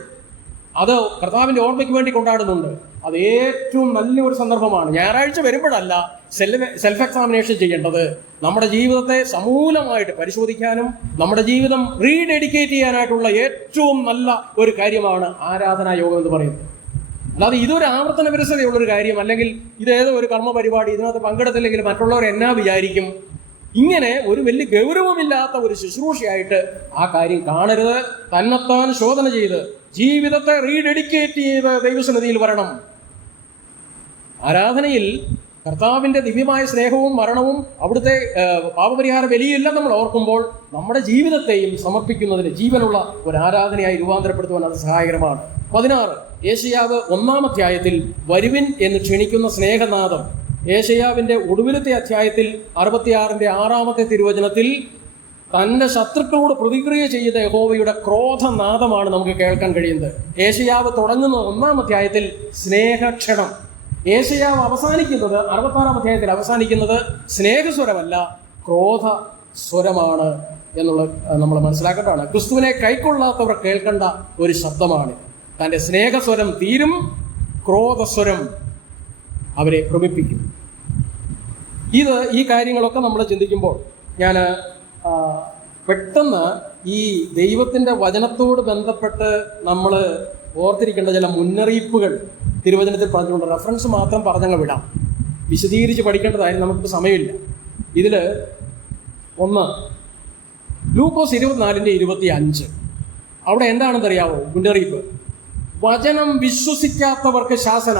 അത് കർത്താവിന്റെ ഓർമ്മയ്ക്ക് വേണ്ടി കൊണ്ടാടുന്നുണ്ട്. അത് ഏറ്റവും നല്ലൊരു സന്ദർഭമാണ്. ഞായറാഴ്ച വരുമ്പോഴല്ല സെൽഫ് എക്സാമിനേഷൻ ചെയ്യേണ്ടത്. നമ്മുടെ ജീവിതത്തെ സമൂലമായിട്ട് പരിശോധിക്കാനും നമ്മുടെ ജീവിതം റീഡെഡിക്കേറ്റ് ചെയ്യാനായിട്ടുള്ള ഏറ്റവും നല്ല ഒരു കാര്യമാണ് ആരാധനാ യോഗം എന്ന് പറയുന്നത്. അല്ലാതെ ഇതൊരു ആവർത്തന വിരസതയുള്ളൊരു കാര്യം, അല്ലെങ്കിൽ ഇതേതോ ഒരു കർമ്മ പരിപാടി, ഇതിനകത്ത് പങ്കെടുത്തില്ലെങ്കിൽ മറ്റുള്ളവർ എന്നാ വിചാരിക്കും, ഇങ്ങനെ ഒരു വലിയ ഗൗരവമില്ലാത്ത ഒരു ശുശ്രൂഷയായിട്ട് ആ കാര്യം കാണരുത്. തന്നെത്താൻ ശോധന ചെയ്ത് ജീവിതത്തെ റീഡെഡിക്കേറ്റ് ചെയ്ത് ദൈവസന്നിധിയിൽ വരണം. ആരാധനയിൽ കർത്താവിന്റെ ദിവ്യമായ സ്നേഹവും മരണവും അവിടുത്തെ പാപപരിഹാര ബലിയെല്ലാം നമ്മൾ ഓർക്കുമ്പോൾ നമ്മുടെ ജീവിതത്തെയും സമർപ്പിക്കുന്നതിന് ജീവനുള്ള ഒരു ആരാധനയായി രൂപാന്തരപ്പെടുത്തുവാൻ അത് സഹായകരമാണ്. 16, യേശയ്യാവ് 1-ാം അധ്യായത്തിൽ വരുവിൻ എന്ന് ക്ഷണിക്കുന്ന സ്നേഹനാദം. യേശയ്യാവിന്റെ ഒടുവിലത്തെ അധ്യായത്തിൽ 66-ന്റെ 6-ാമത്തെ തിരുവചനത്തിൽ തന്റെ ശത്രുക്കളോട് പ്രതിക്രിയ ചെയ്ത യഹോവയുടെ ക്രോധനാദമാണ് നമുക്ക് കേൾക്കാൻ കഴിയുന്നത്. യേശയ്യാവ് തുടങ്ങുന്ന 1-ാം അധ്യായത്തിൽ സ്നേഹക്ഷണം. യേശയ്യാവ് അവസാനിക്കുന്നത് 66-ാം അധ്യായത്തിൽ അവസാനിക്കുന്നത് സ്നേഹസ്വരമല്ല, ക്രോധ സ്വരമാണ് എന്നുള്ളത് നമ്മൾ മനസ്സിലാക്കേണ്ടതാണ്. ക്രിസ്തുവിനെ കൈക്കൊള്ളാത്തവർ കേൾക്കേണ്ട ഒരു ശബ്ദമാണ്. തൻ്റെ സ്നേഹസ്വരം തീരും, ക്രോധസ്വരം അവരെ ഭ്രമിപ്പിക്കും. ഈ കാര്യങ്ങളൊക്കെ നമ്മൾ ചിന്തിക്കുമ്പോൾ ഞാൻ പെട്ടെന്ന് ഈ ദൈവത്തിൻ്റെ വചനത്തോട് ബന്ധപ്പെട്ട് നമ്മൾ ഓർത്തിരിക്കേണ്ട ചില മുന്നറിയിപ്പുകൾ തിരുവചനത്തിൽ പറഞ്ഞുകൊണ്ട് റെഫറൻസ് മാത്രം പറഞ്ഞങ്ങ് വിടാം. വിശദീകരിച്ച് പഠിക്കേണ്ടതായിരുന്നു, നമുക്കിപ്പോൾ സമയമില്ല. ഇതിൽ 1 ലൂക്കോസ് 24:25 അവിടെ എന്താണെന്നറിയാവോ മുന്നറിയിപ്പ്? വചനം വിശ്വസിക്കാത്തവർക്ക് ശാസന.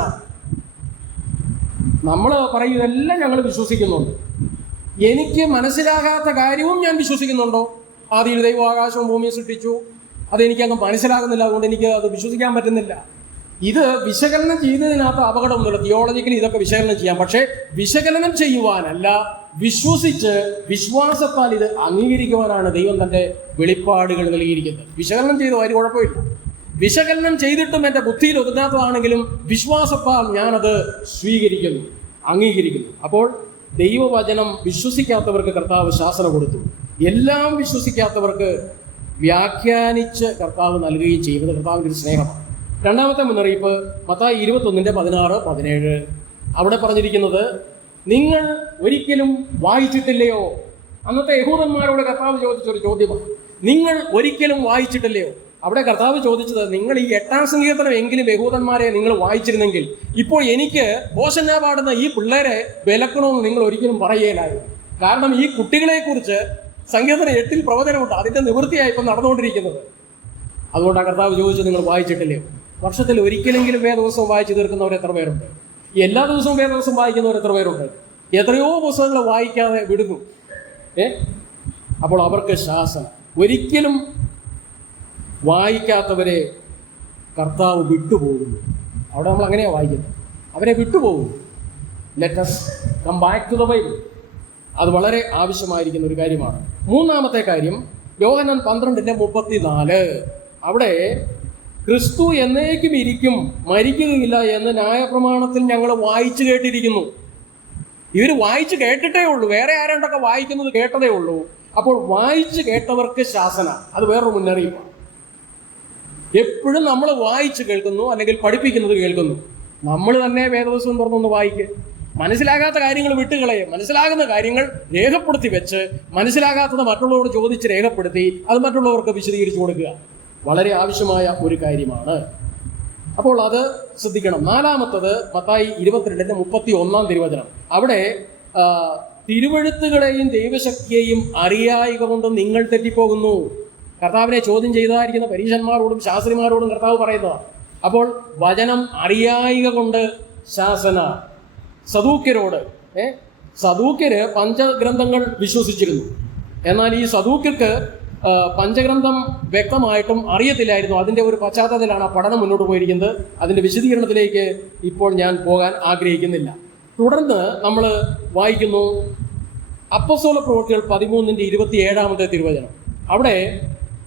നമ്മൾ പറയുന്നതെല്ലാം ഞങ്ങൾ വിശ്വസിക്കുന്നുണ്ട്. എനിക്ക് മനസ്സിലാകാത്ത കാര്യവും ഞാൻ വിശ്വസിക്കുന്നുണ്ടോ? ആദിയിൽ ദൈവം ആകാശവും ഭൂമിയും സൃഷ്ടിച്ചു, അതെനിക്കങ്ങ് മനസ്സിലാകുന്നില്ല, അതുകൊണ്ട് എനിക്ക് അത് വിശ്വസിക്കാൻ പറ്റുന്നില്ല. ഇത് വിശകലനം ചെയ്യുന്നതിനകത്ത് അപകടമൊന്നുമില്ല. തിയോളജിക്കലി ഇതൊക്കെ വിശകലനം ചെയ്യാം. പക്ഷേ വിശകലനം ചെയ്യുവാനല്ല, വിശ്വസിച്ച് വിശ്വാസത്താൽ ഇത് അംഗീകരിക്കുവാനാണ് ദൈവം തൻ്റെ വെളിപ്പാടുകൾ നൽകിയിരിക്കുന്നത്. വിശകലനം ചെയ്ത കാര്യം കുഴപ്പമില്ല. വിശകലനം ചെയ്തിട്ടും എൻ്റെ ബുദ്ധിയിൽ ഒതുങ്ങാത്തതാണെങ്കിലും വിശ്വാസത്താൽ ഞാനത് സ്വീകരിക്കുന്നു, അംഗീകരിക്കുന്നു. അപ്പോൾ ദൈവവചനം വിശ്വസിക്കാത്തവർക്ക് കർത്താവ് ശാസന കൊടുത്തു. എല്ലാം വിശ്വസിക്കാത്തവർക്ക് വ്യാഖ്യാനിച്ച് കർത്താവ് നൽകുകയും ചെയ്യുന്നത് കർത്താവിൻ്റെ ഒരു സ്നേഹമാണ്. രണ്ടാമത്തെ മുന്നറിയിപ്പ് മത്തായി 21:16-17. അവിടെ പറഞ്ഞിരിക്കുന്നത്, നിങ്ങൾ ഒരിക്കലും വായിച്ചിട്ടില്ലയോ? അന്നത്തെ യഹൂദന്മാരോട് കർത്താവ് ചോദിച്ചൊരു ചോദ്യമാണ്. നിങ്ങൾ ഒരിക്കലും വായിച്ചിട്ടില്ലയോ? അവിടെ കർത്താവ് ചോദിച്ചത്, നിങ്ങൾ ഈ 8-ാം സങ്കീർത്തനം എങ്കിലും യഹൂദന്മാരെ നിങ്ങൾ വായിച്ചിരുന്നെങ്കിൽ ഇപ്പോൾ എനിക്ക് ഹോശന്നാ പാടുന്ന ഈ പിള്ളേരെ വിലക്കണമെന്ന് നിങ്ങൾ ഒരിക്കലും പറയുകയില്ലായിരുന്നു. കാരണം ഈ കുട്ടികളെ കുറിച്ച് സങ്കീർത്തനം 8-ൽ പ്രവചനമുണ്ട്. അതിന്റെ നിവൃത്തിയായി ഇപ്പം നടന്നുകൊണ്ടിരിക്കുന്നത്. അതുകൊണ്ടാണ് കർത്താവ് ചോദിച്ചത്, നിങ്ങൾ വായിച്ചിട്ടില്ലേ? വർഷത്തിൽ ഒരിക്കലെങ്കിലും വേദപുസ്തകം വായിച്ചു തീർക്കുന്നവർ എത്ര പേരുണ്ട്? എല്ലാ ദിവസവും വേദപുസ്തകം വായിക്കുന്നവർ എത്ര പേരുണ്ട്? എത്രയോ പുസ്തകങ്ങൾ വായിക്കാതെ വിടുന്നു. അപ്പോൾ അവർക്ക് ശാസന. ഒരിക്കലും വായിക്കാത്തവരെ കർത്താവ് വിട്ടുപോകുന്നു. അവിടെ നമ്മൾ അങ്ങനെയാണ് വായിക്കുന്നത്, അവരെ വിട്ടുപോകുന്നു. Let us come back to the Bible. അത് വളരെ ആവശ്യമായിരിക്കുന്ന ഒരു കാര്യമാണ്. മൂന്നാമത്തെ കാര്യം യോഹന്നാൻ 12:34. അവിടെ ക്രിസ്തു എന്നേക്കും ഇരിക്കും, മരിക്കുകയില്ല എന്ന് ന്യായപ്രമാണത്തിൽ ഞങ്ങൾ വായിച്ചു കേട്ടിരിക്കുന്നു. ഇവർ വായിച്ചു കേട്ടിട്ടേ ഉള്ളൂ, വേറെ ആരാണ്ടൊക്കെ വായിക്കുന്നത് കേട്ടതേ ഉള്ളൂ. അപ്പോൾ വായിച്ചു കേട്ടവർക്ക് ശാസന, അത് വേറൊരു മുന്നറിയിപ്പാണ്. എപ്പോഴും നമ്മൾ വായിച്ച് കേൾക്കുന്നു, അല്ലെങ്കിൽ പഠിപ്പിക്കുന്നത് കേൾക്കുന്നു. നമ്മൾ തന്നെ വേദപുസ്തകം തുറന്നൊന്ന് വായിക്കുക. മനസ്സിലാകാത്ത കാര്യങ്ങൾ വിട്ടുകളയും, മനസ്സിലാകുന്ന കാര്യങ്ങൾ രേഖപ്പെടുത്തി വെച്ച്, മനസ്സിലാകാത്തത് മറ്റുള്ളവരോട് ചോദിച്ച് രേഖപ്പെടുത്തി അത് മറ്റുള്ളവർക്ക് വിശദീകരിച്ചു കൊടുക്കുക വളരെ ആവശ്യമായ ഒരു കാര്യമാണ്. അപ്പോൾ അത് ശ്രദ്ധിക്കണം. നാലാമത്തത് മത്തായി 22:31 തിരുവചനം. അവിടെ തിരുവെഴുത്തുകളെയും ദൈവശക്തിയെയും അറിയായിക കൊണ്ട് നിങ്ങൾ തെറ്റിപ്പോകുന്നു. കർത്താവിനെ ചോദ്യം ചെയ്തായിരിക്കുന്ന പരീശന്മാരോടും ശാസ്ത്രിമാരോടും കർത്താവ് പറയുന്നതാണ്. അപ്പോൾ വചനം അറിയായിക കൊണ്ട് ശാസന. സദൂക്യരോട്, സദൂക്യര് പഞ്ചഗ്രന്ഥങ്ങൾ വിശ്വസിച്ചിരുന്നു. എന്നാൽ ഈ സദൂക്യർക്ക് പഞ്ചഗ്രന്ഥം വ്യക്തമായിട്ടും അറിയത്തില്ലായിരുന്നു. അതിൻ്റെ ഒരു പശ്ചാത്തലത്തിലാണ് ആ പഠനം മുന്നോട്ട് പോയിരിക്കുന്നത്. അതിൻ്റെ വിശദീകരണത്തിലേക്ക് ഇപ്പോൾ ഞാൻ പോകാൻ ആഗ്രഹിക്കുന്നില്ല. തുടർന്ന് നമ്മൾ വായിക്കുന്നു അപ്പോസ്തല പ്രവൃത്തികൾ 13:27 തിരുവചനം. അവിടെ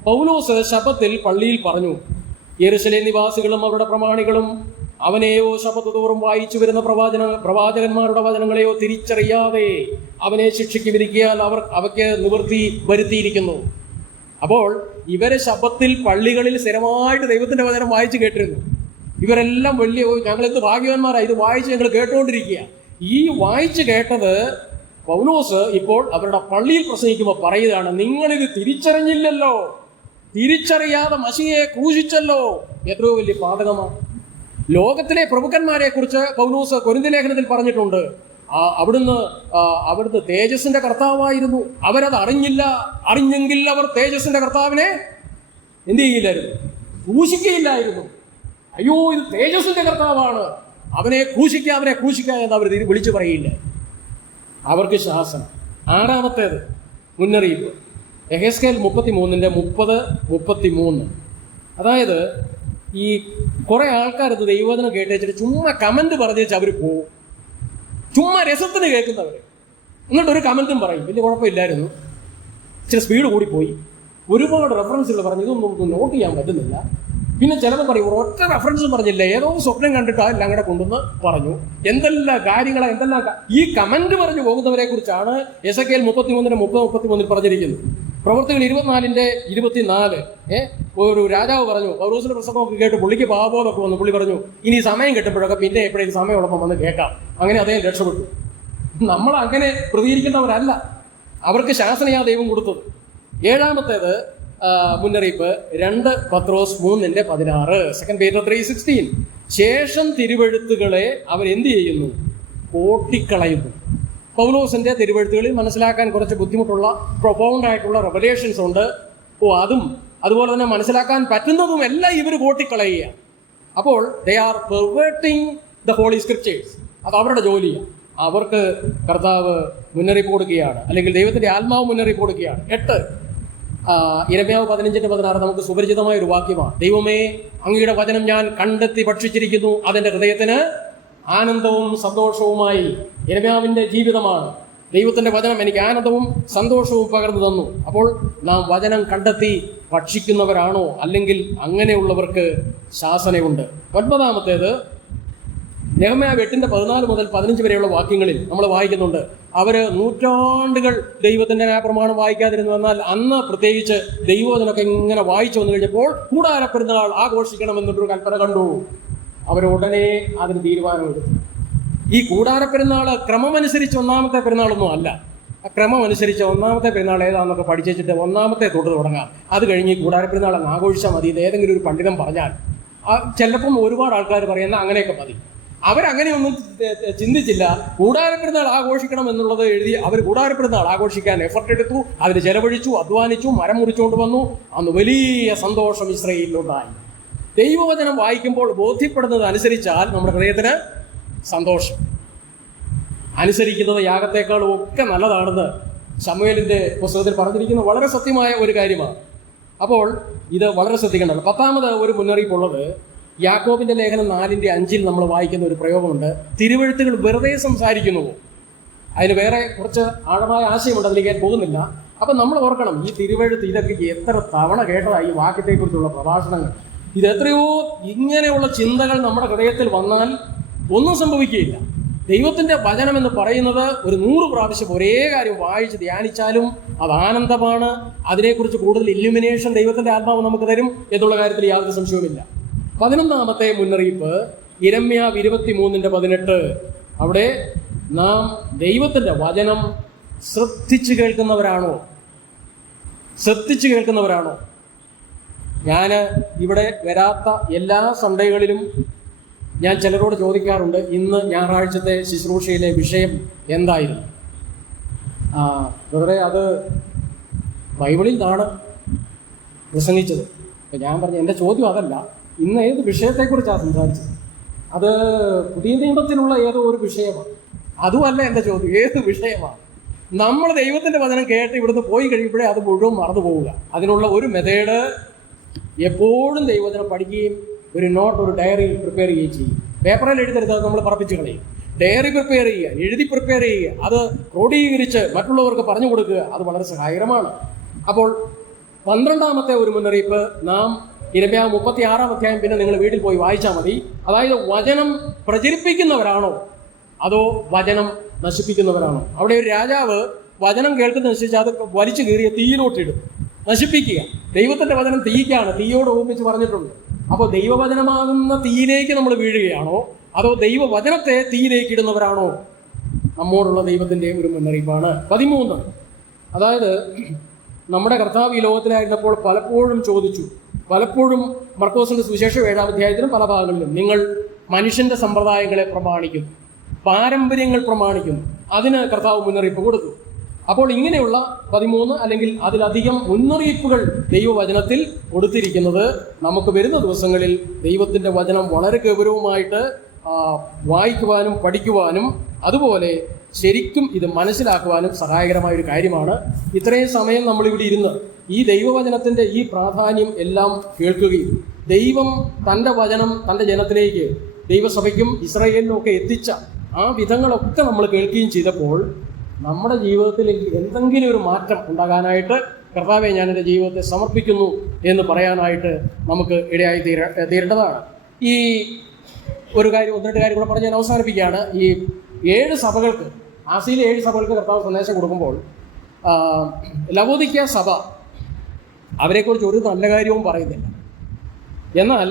പൗലോസ് ശബ്ബത്തിൽ പള്ളിയിൽ പറഞ്ഞു, യെരുശലേം നിവാസികളും അവരുടെ പ്രമാണികളും അവനെയോ ശബ്ബത്ത് തോറും വായിച്ചു വരുന്ന പ്രവാചകന്മാരുടെ വചനങ്ങളെയോ തിരിച്ചറിയാതെ അവനെ ശിക്ഷയ്ക്ക് വിധിക്കിയാൽ അവയ്ക്ക് നിവൃത്തി വരുത്തിയിരിക്കുന്നു. അപ്പോൾ ഇവരെ ശബ്ബത്തിൽ പള്ളികളിൽ സ്ഥിരമായിട്ട് ദൈവത്തിന്റെ വചനം വായിച്ചു കേട്ടിരുന്നു. ഇവരെല്ലാം വലിയ, ഞങ്ങളെന്ത് ഭാഗ്യവാന്മാരാണ്, ഇത് വായിച്ച് ഞങ്ങൾ കേട്ടുകൊണ്ടിരിക്കുക. ഈ വായിച്ചു കേട്ടത് പൗലോസ് ഇപ്പോൾ അവരുടെ പള്ളിയിൽ പ്രസംഗിക്കുമ്പോൾ പറയുകയാണ്, നിങ്ങളിത് തിരിച്ചറിഞ്ഞില്ലല്ലോ, തിരിച്ചറിയാതെ മശിയെ ക്രൂശിച്ചല്ലോ. എത്രയോ വലിയ പാതകമാണ്. ലോകത്തിലെ പ്രമുഖന്മാരെ കുറിച്ച് പൗലോസ് കൊരിന്ത്യർ ലേഖനത്തിൽ പറഞ്ഞിട്ടുണ്ട്. അവിടുന്ന് തേജസ്സിന്റെ കർത്താവായിരുന്നു, അവരത് അറിഞ്ഞില്ല. അറിഞ്ഞെങ്കിൽ അവർ തേജസ്സിന്റെ കർത്താവിനെ എന്ത് ചെയ്യില്ലായിരുന്നു? ക്രൂശിക്കയില്ലായിരുന്നു. അയ്യോ, ഇത് തേജസ്സിന്റെ കർത്താവാണ്, അവനെ ക്രൂശിക്കുക എന്ന് അവർ വിളിച്ചു പറയില്ല. അവർക്ക് ശാസനം. ആറാമത്തേത് മുന്നറിയിപ്പ് യെഹെസ്കേൽ 33:30-33. അതായത് ഈ കുറെ ആൾക്കാരത് ദൈവവചനം കേട്ടേച്ചിട്ട് ചുമ്മാ കമന്റ് പറഞ്ഞേച്ച് അവർ പോവും. ചുമ്മാ രസത്തിന് കേൾക്കുന്നവർ എന്നിട്ട് ഒരു കമന്റും പറയും, വലിയ കുഴപ്പമില്ലായിരുന്നു, ഇച്ചിരി സ്പീഡ് കൂടിപ്പോയി, ഒരുപാട് റെഫറൻസുകൾ പറഞ്ഞു, ഇതൊന്നും നമുക്ക് നോട്ട് ചെയ്യാൻ പറ്റുന്നില്ല. പിന്നെ ചിലപ്പോൾ പറയും ഒറ്റ റെഫറൻസും പറഞ്ഞില്ല, ഏതോ സ്വപ്നം കണ്ടിട്ട് അതെല്ലാം അങ്ങടെ കൊണ്ടുവന്ന് പറഞ്ഞു. എന്തെല്ലാം കാര്യങ്ങളാണ്, എന്തെല്ലാം ഈ കമന്റ് പറഞ്ഞു പോകുന്നവരെ കുറിച്ചാണ് യെസക്കേൽ 33:30-33 പറഞ്ഞിരിക്കുന്നത്. പ്രവൃത്തികൾ 24:24 ഒരു രാജാവ് പറഞ്ഞു, പൗലോസിന്റെ പ്രസംഗമൊക്കെ കേട്ട് പുള്ളിക്ക് പാപോന്നൊക്കെ വന്നു. പുള്ളി പറഞ്ഞു, ഇനി സമയം കിട്ടുമ്പോഴൊക്കെ പിന്നെ എപ്പോഴേക്കും സമയമുള്ളപ്പോൾ വന്ന് കേൾക്കാം. അങ്ങനെ അദ്ദേഹം രക്ഷപ്പെട്ടു. നമ്മൾ അങ്ങനെ പ്രതികരിക്കേണ്ടവരല്ല, അവർക്ക് ശാസനയാ ദൈവം കൊടുത്തത്. ഏഴാമത്തേത് മുന്നറിയിപ്പ് 2 പത്രോസ് 3:16, 2 Peter 3:16. ശേഷം തിരുവെഴുത്തുകളെ അവരെന്ത് ചെയ്യുന്നു? കോട്ടിക്കളയുന്നു. പൗലോസിന്റെ തിരുവെഴുത്തുകളിൽ മനസ്സിലാക്കാൻ കുറച്ച് ബുദ്ധിമുട്ടുള്ള പ്രൊഫൗണ്ട് ആയിട്ടുള്ള റെവലേഷൻസ് ഉണ്ട്. അതുപോലെ തന്നെ മനസ്സിലാക്കാൻ പറ്റുന്നതും എല്ലാം ഇവർ കോട്ടിക്കളയുക. അപ്പോൾ they are perverting the holy scriptures. അത് അവരുടെ ജോലിയാണ്. അവർക്ക് കർത്താവ് മുന്നറിയിപ്പ് കൊടുക്കുകയാണ്, അല്ലെങ്കിൽ ദൈവത്തിൻ്റെ ആത്മാവ് മുന്നറിയിപ്പ് കൊടുക്കുകയാണ്. 8 യിരെമ്യാവ് 15:16 നമുക്ക് സുപരിചിതമായ ഒരു വാക്യമാണ്. ദൈവമേ, അങ്ങയുടെ വചനം ഞാൻ കണ്ടെത്തി ഭക്ഷിച്ചിരിക്കുന്നു, അതെൻ്റെ ഹൃദയത്തിന് ആനന്ദവും സന്തോഷവുമായി. യിരെമ്യാവിൻ്റെ ജീവിതമാണ്. ദൈവത്തിൻ്റെ വചനം എനിക്ക് ആനന്ദവും സന്തോഷവും പകർന്നു തന്നു. അപ്പോൾ നാം വചനം കണ്ടെത്തി ഭക്ഷിക്കുന്നവരാണോ, അല്ലെങ്കിൽ അങ്ങനെയുള്ളവർക്ക് ശാസനയുണ്ട്? 9 നെഹെമ്യാവ് 8:14 മുതൽ 15 വരെയുള്ള വാക്യങ്ങളിൽ നമ്മൾ വായിക്കുന്നുണ്ട്. അവര് നൂറ്റാണ്ടുകൾ ദൈവത്തിന്റെ ന്യായപ്രമാണം വായിക്കാതിരുന്നു. എന്നാൽ അന്ന് പ്രത്യേകിച്ച് ദൈവവചനമൊക്കെ ഇങ്ങനെ വായിച്ചു വന്നു കഴിഞ്ഞപ്പോൾ കൂടാരപ്പെരുന്നാൾ ആഘോഷിക്കണമെന്നൊരു കൽപ്പന കണ്ടു. അവരുടനെ അതിന് തീരുമാനമെടുത്തു. ഈ കൂടാരപ്പെരുന്നാൾ ക്രമമനുസരിച്ച് ഒന്നാമത്തെ പെരുന്നാളൊന്നും അല്ല. ആ ക്രമമനുസരിച്ച് ഒന്നാമത്തെ പെരുന്നാൾ ഏതാണെന്നൊക്കെ പഠിച്ചിട്ട് ഒന്നാമത്തെ തൊട്ട് തുടങ്ങാം. അത് കഴിഞ്ഞ് ഈ കൂടാരപ്പെരുന്നാൾ അങ്ങ് ആഘോഷിച്ചാൽ മതി. ഇത് ഏതെങ്കിലും ഒരു പണ്ഡിതൻ പറഞ്ഞാൽ ചിലപ്പം ഒരുപാട് ആൾക്കാർ പറയുന്ന അങ്ങനെയൊക്കെ മതി. അവരങ്ങനെയൊന്നും ചിന്തിച്ചില്ല. കൂടാരപ്പെരുന്നാൾ ആഘോഷിക്കണം എന്നുള്ളത് എഴുതി അവർ കൂടാരപ്പെരുന്നാൾ ആഘോഷിക്കാൻ എഫർട്ട് എടുത്തു, അതിന് ചെലവഴിച്ചു, അധ്വാനിച്ചു, മരം മുറിച്ചുകൊണ്ട് വന്നു. അന്ന് വലിയ സന്തോഷം ഇസ്രായേലിലുണ്ടായി. ദൈവവചനം വായിക്കുമ്പോൾ ബോധ്യപ്പെടുന്നത് അനുസരിച്ചാൽ നമ്മുടെ ഹൃദയത്തിന് സന്തോഷം. അനുസരിക്കുന്നത് യാഗത്തെക്കാളും ഒക്കെ നല്ലതാണെന്ന് ശമൂവേലിന്റെ പുസ്തകത്തിൽ പറഞ്ഞിരിക്കുന്ന വളരെ സത്യമായ ഒരു കാര്യമാണ്. അപ്പോൾ ഇത് വളരെ ശ്രദ്ധിക്കേണ്ടത്. 10ാമത് ഒരു മുന്നറിയിപ്പുള്ളത് യാക്കോബിന്റെ ലേഖനം 4:5 നമ്മൾ വായിക്കുന്ന ഒരു പ്രയോഗമുണ്ട്. തിരുവെഴുത്തുകൾ വെറുതെ സംസാരിക്കുന്നുവോ? അതിന് വേറെ കുറച്ച് ആഴമായ ആശയമുണ്ട്, അതിലേക്ക് ഞാൻ പോകുന്നില്ല. അപ്പം നമ്മൾ ഓർക്കണം, ഈ തിരുവെഴുത്ത് ഇതൊക്കെ എത്ര തവണ കേട്ടതാണ് ഈ വാക്യത്തെക്കുറിച്ചുള്ള പ്രഭാഷണങ്ങൾ. ഇത് എത്രയോ ഇങ്ങനെയുള്ള ചിന്തകൾ നമ്മുടെ ഹൃദയത്തിൽ വന്നാൽ ഒന്നും സംഭവിക്കുകയില്ല. ദൈവത്തിന്റെ വചനം എന്ന് പറയുന്നത് ഒരു 100 പ്രാവശ്യം ഒരേ കാര്യം വായിച്ച് ധ്യാനിച്ചാലും അത് ആനന്ദമാണ്. അതിനെക്കുറിച്ച് കൂടുതൽ ഇല്ലുമിനേഷൻ ദൈവത്തിന്റെ ആത്മാവ് നമുക്ക് തരും എന്നുള്ള കാര്യത്തിൽ യാതൊരു സംശയവുമില്ല. 11ാമത്തെ മുന്നറിയിപ്പ് യിരെമ്യാവ് 23:18. അവിടെ നാം ദൈവത്തിന്റെ വചനം ശ്രദ്ധിച്ചു കേൾക്കുന്നവരാണോ? ഞാൻ ഇവിടെ വരാത്ത എല്ലാ സൺഡേകളിലും ഞാൻ ചിലരോട് ചോദിക്കാറുണ്ട്, ഇന്ന് ഞായറാഴ്ചത്തെ ശുശ്രൂഷയിലെ വിഷയം എന്തായിരുന്നു? വെറുതെ അത് ബൈബിളിൽ നിന്നാണ് പ്രസംഗിച്ചത്. ഞാൻ പറഞ്ഞു, എൻ്റെ ചോദ്യം അതല്ല, ഇന്ന് ഏത് വിഷയത്തെക്കുറിച്ചാണ് സംസാരിച്ചത്? അത് പുതിയ നിയമത്തിലുള്ള ഏതോ ഒരു വിഷയമാണ്. അതുമല്ല എൻ്റെ ചോദ്യം, ഏത് വിഷയമാണ്? നമ്മൾ ദൈവത്തിൻ്റെ വചനം കേട്ട് ഇവിടുന്ന് പോയി കഴിയുമ്പോഴേ അത് മുഴുവൻ മറന്നു പോവുക. അതിനുള്ള ഒരു മെത്തേഡ്, എപ്പോഴും ദൈവവചനം പഠിക്കുകയും ഒരു നോട്ട്, ഒരു ഡയറി പ്രിപ്പയർ ചെയ്യുകയും ചെയ്യും. പേപ്പറിൽ എഴുതരുത്, നമ്മൾ പറപ്പിച്ച് കളയും. ഡയറി പ്രിപ്പയർ ചെയ്യുക, എഴുതി പ്രിപ്പയർ ചെയ്യുക, അത് ക്രോഡീകരിച്ച് മറ്റുള്ളവർക്ക് പറഞ്ഞു കൊടുക്കുക. അത് വളരെ സഹായകരമാണ്. അപ്പോൾ 12ാമത്തെ ഒരു മുന്നറിയിപ്പ്, നാം യിരെമ്യാവ് 36-ാം അധ്യായം പിന്നെ നിങ്ങൾ വീട്ടിൽ പോയി വായിച്ചാൽ മതി. അതായത് വചനം പ്രചരിപ്പിക്കുന്നവരാണോ അതോ വചനം നശിപ്പിക്കുന്നവരാണോ? അവിടെ ഒരു രാജാവ് വചനം കേൾക്കുന്നതനുസരിച്ച് അത് വലിച്ചു കീറിയ തീയിലോട്ടിടും, നശിപ്പിക്കുക. ദൈവത്തിന്റെ വചനം തീയ്ക്കാണ്, തീയോട് ഓർമ്മിച്ച് പറഞ്ഞിട്ടുണ്ട്. അപ്പോൾ ദൈവവചനമാകുന്ന തീയിലേക്ക് നമ്മൾ വീഴുകയാണോ അതോ ദൈവവചനത്തെ തീയിലേക്ക് ഇടുന്നവരാണോ? നമ്മോടുള്ള ദൈവത്തിന്റെ ഒരു മുന്നറിയിപ്പാണ്. 13, അതായത് നമ്മുടെ കർത്താവ് ഈ ലോകത്തിലായിരുന്നപ്പോൾ പലപ്പോഴും ചോദിച്ചു, പലപ്പോഴും മർക്കോസിന്റെ സുവിശേഷം 7-ാം അധ്യായത്തിലും പല ഭാഗങ്ങളിലും, നിങ്ങൾ മനുഷ്യന്റെ സമ്പ്രദായങ്ങളെ പ്രമാണിക്കുന്നു, പാരമ്പര്യങ്ങൾ പ്രമാണിക്കുന്നു. അതിന് കർത്താവ് മുന്നറിയിപ്പ് കൊടുത്തു. അപ്പോൾ ഇങ്ങനെയുള്ള 13 അല്ലെങ്കിൽ അതിലധികം മുന്നറിയിപ്പുകൾ ദൈവവചനത്തിൽ കൊടുത്തിരിക്കുന്നത് നമുക്ക് വരുന്ന ദിവസങ്ങളിൽ ദൈവത്തിന്റെ വചനം വളരെ ഗൗരവമായിട്ട് വായിക്കുവാനും പഠിക്കുവാനും അതുപോലെ ശരിക്കും ഇത് മനസ്സിലാക്കുവാനും സഹായകരമായ ഒരു കാര്യമാണ്. ഇത്രയും സമയം നമ്മളിവിടെ ഇരുന്ന് ഈ ദൈവവചനത്തിന്റെ ഈ പ്രാധാന്യം എല്ലാം കേൾക്കുകയും ദൈവം തൻ്റെ വചനം തൻ്റെ ജനത്തിലേക്ക്, ദൈവസഭയ്ക്കും ഇസ്രായേലിനും ഒക്കെ എത്തിച്ച ആ വിധങ്ങളൊക്കെ നമ്മൾ കേൾക്കുകയും ചെയ്തപ്പോൾ നമ്മുടെ ജീവിതത്തിൽ എന്തെങ്കിലും ഒരു മാറ്റം ഉണ്ടാകാനായിട്ട്, കർത്താവെ ഞാൻ എൻ്റെ ജീവിതത്തെ സമർപ്പിക്കുന്നു എന്ന് പറയാനായിട്ട് നമുക്ക് ഇടയായി തീരേണ്ടതാണ്. ഈ ഒരു കാര്യം, 1-2 കാര്യം കൂടെ പറഞ്ഞ് ഞാൻ അവസാനിപ്പിക്കുകയാണ്. ഈ 7 സഭകൾക്ക്, ആസിയിലെ 7 സഭകൾക്ക് കർത്താവ് സന്ദേശം കൊടുക്കുമ്പോൾ ലവോദിക്ക സഭ അവരെക്കുറിച്ച് ഒരു നല്ല കാര്യവും പറയുന്നില്ല. എന്നാൽ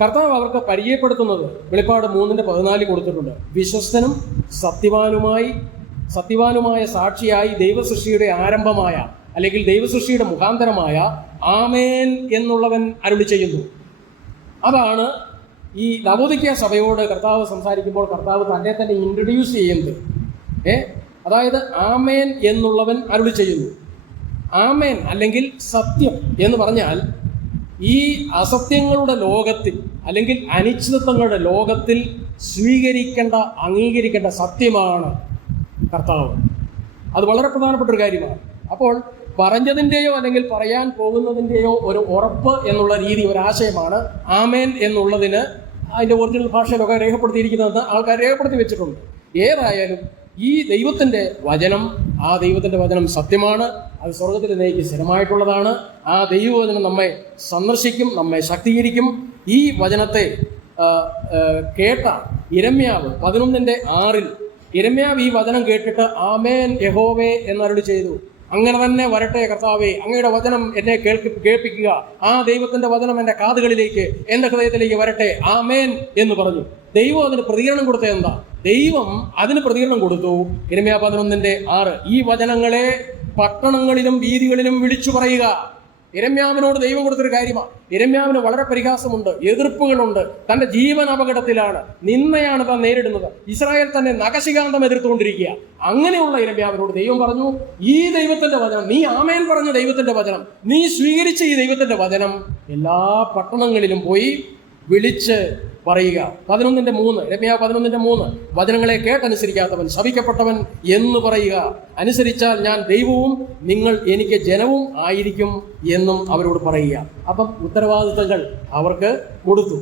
കർത്താവ് അവർക്ക് പരിചയപ്പെടുത്തുന്നത് വെളിപ്പാട് 3:14 കൊടുത്തിട്ടുണ്ട്. വിശ്വസ്തനും സത്യവാനുമായ സാക്ഷിയായി ദൈവസൃഷ്ടിയുടെ ആരംഭമായ അല്ലെങ്കിൽ ദൈവസൃഷ്ടിയുടെ മുഖാന്തരമായ ആമേൻ എന്നുള്ളവൻ അരുളി ചെയ്യുന്നു. അതാണ് ഈ ലവോദിക്ക സഭയോട് കർത്താവ് സംസാരിക്കുമ്പോൾ കർത്താവ് തന്നെ ഇൻട്രൊഡ്യൂസ് ചെയ്യുന്നത്. അതായത് ആമേൻ എന്നുള്ളവൻ അരുളി ചെയ്യുന്നു. ആമേൻ അല്ലെങ്കിൽ സത്യം എന്ന് പറഞ്ഞാൽ ഈ അസത്യങ്ങളുടെ ലോകത്തിൽ അല്ലെങ്കിൽ അനിശ്ചിതത്വങ്ങളുടെ ലോകത്തിൽ സ്വീകരിക്കേണ്ട, അംഗീകരിക്കേണ്ട സത്യമാണ് കർത്താവ്. അത് വളരെ പ്രധാനപ്പെട്ട ഒരു കാര്യമാണ്. അപ്പോൾ പറഞ്ഞതിൻ്റെയോ അല്ലെങ്കിൽ പറയാൻ പോകുന്നതിൻ്റെയോ ഒരു ഉറപ്പ് എന്നുള്ള രീതി, ഒരാശയമാണ് ആമേൻ എന്നുള്ളതിന് അതിൻ്റെ ഒറിജിനൽ ഭാഷയിലൊക്കെ രേഖപ്പെടുത്തിയിരിക്കുന്നതെന്ന് ആൾക്കാർ രേഖപ്പെടുത്തി വെച്ചിട്ടുണ്ട്. ഏതായാലും ഈ ദൈവത്തിൻ്റെ വചനം, ആ ദൈവത്തിൻ്റെ വചനം സത്യമാണ്. അത് സ്വർഗത്തിലേക്ക് സ്ഥിരമായിട്ടുള്ളതാണ്. ആ ദൈവവചനം നമ്മെ സന്ദർശിക്കും, നമ്മെ ശക്തീകരിക്കും. ഈ വചനത്തെ കേട്ട യിരെമ്യാവ് 11:6 യിരെമ്യാവ് ഈ വചനം കേട്ടിട്ട് ആമേൻ യഹോവേ എന്നരുളി ചെയ്തു. അങ്ങനെ തന്നെ വരട്ടെ കർത്താവേ, അങ്ങയുടെ വചനം എന്നെ കേൾപ്പിക്കുക. ആ ദൈവത്തിന്റെ വചനം എൻ്റെ കാതുകളിലേക്ക്, എൻ്റെ ഹൃദയത്തിലേക്ക് വരട്ടെ, ആമേൻ എന്ന് പറഞ്ഞു. ദൈവം അതിന് പ്രതികരണം കൊടുത്തത് എന്താ? ദൈവം അതിന് പ്രതികരണം കൊടുത്തു. യിരെമ്യാവ് 11:6 ഈ വചനങ്ങളെ പട്ടണങ്ങളിലും വീതികളിലും വിളിച്ചു പറയുക. യിരെമ്യാവിനോട് ദൈവം കൊടുത്തൊരു കാര്യമാണ്. യിരെമ്യാവിന് വളരെ പരിഹാസമുണ്ട്, എതിർപ്പുകളുണ്ട്. തൻ്റെ ജീവൻ അപകടത്തിലാണ്, നിന്നയാണ് താൻ നേരിടുന്നത്. ഇസ്രായേൽ തന്നെ നഖശികാന്തം എതിർത്തുകൊണ്ടിരിക്കുക. അങ്ങനെയുള്ള യിരെമ്യാവിനോട് ദൈവം പറഞ്ഞു, ഈ ദൈവത്തിന്റെ വചനം, നീ ആമേൻ പറഞ്ഞ ദൈവത്തിന്റെ വചനം, നീ സ്വീകരിച്ച ഈ ദൈവത്തിന്റെ വചനം എല്ലാ പട്ടണങ്ങളിലും പോയി വിളിച്ച് പറയുക. 11:3 യിരെമ്യാവ് 11:3 വചനങ്ങളെ കേട്ടനുസരിക്കാത്തവൻ ശപിക്കപ്പെട്ടവൻ എന്ന് പറയുക. അനുസരിച്ചാൽ ഞാൻ ദൈവവും നിങ്ങൾ എനിക്ക് ജനവും ആയിരിക്കും എന്നും അവരോട് പറയുക. അപ്പം ഉത്തരവാദിത്തങ്ങൾ അവർക്ക് കൊടുത്തു.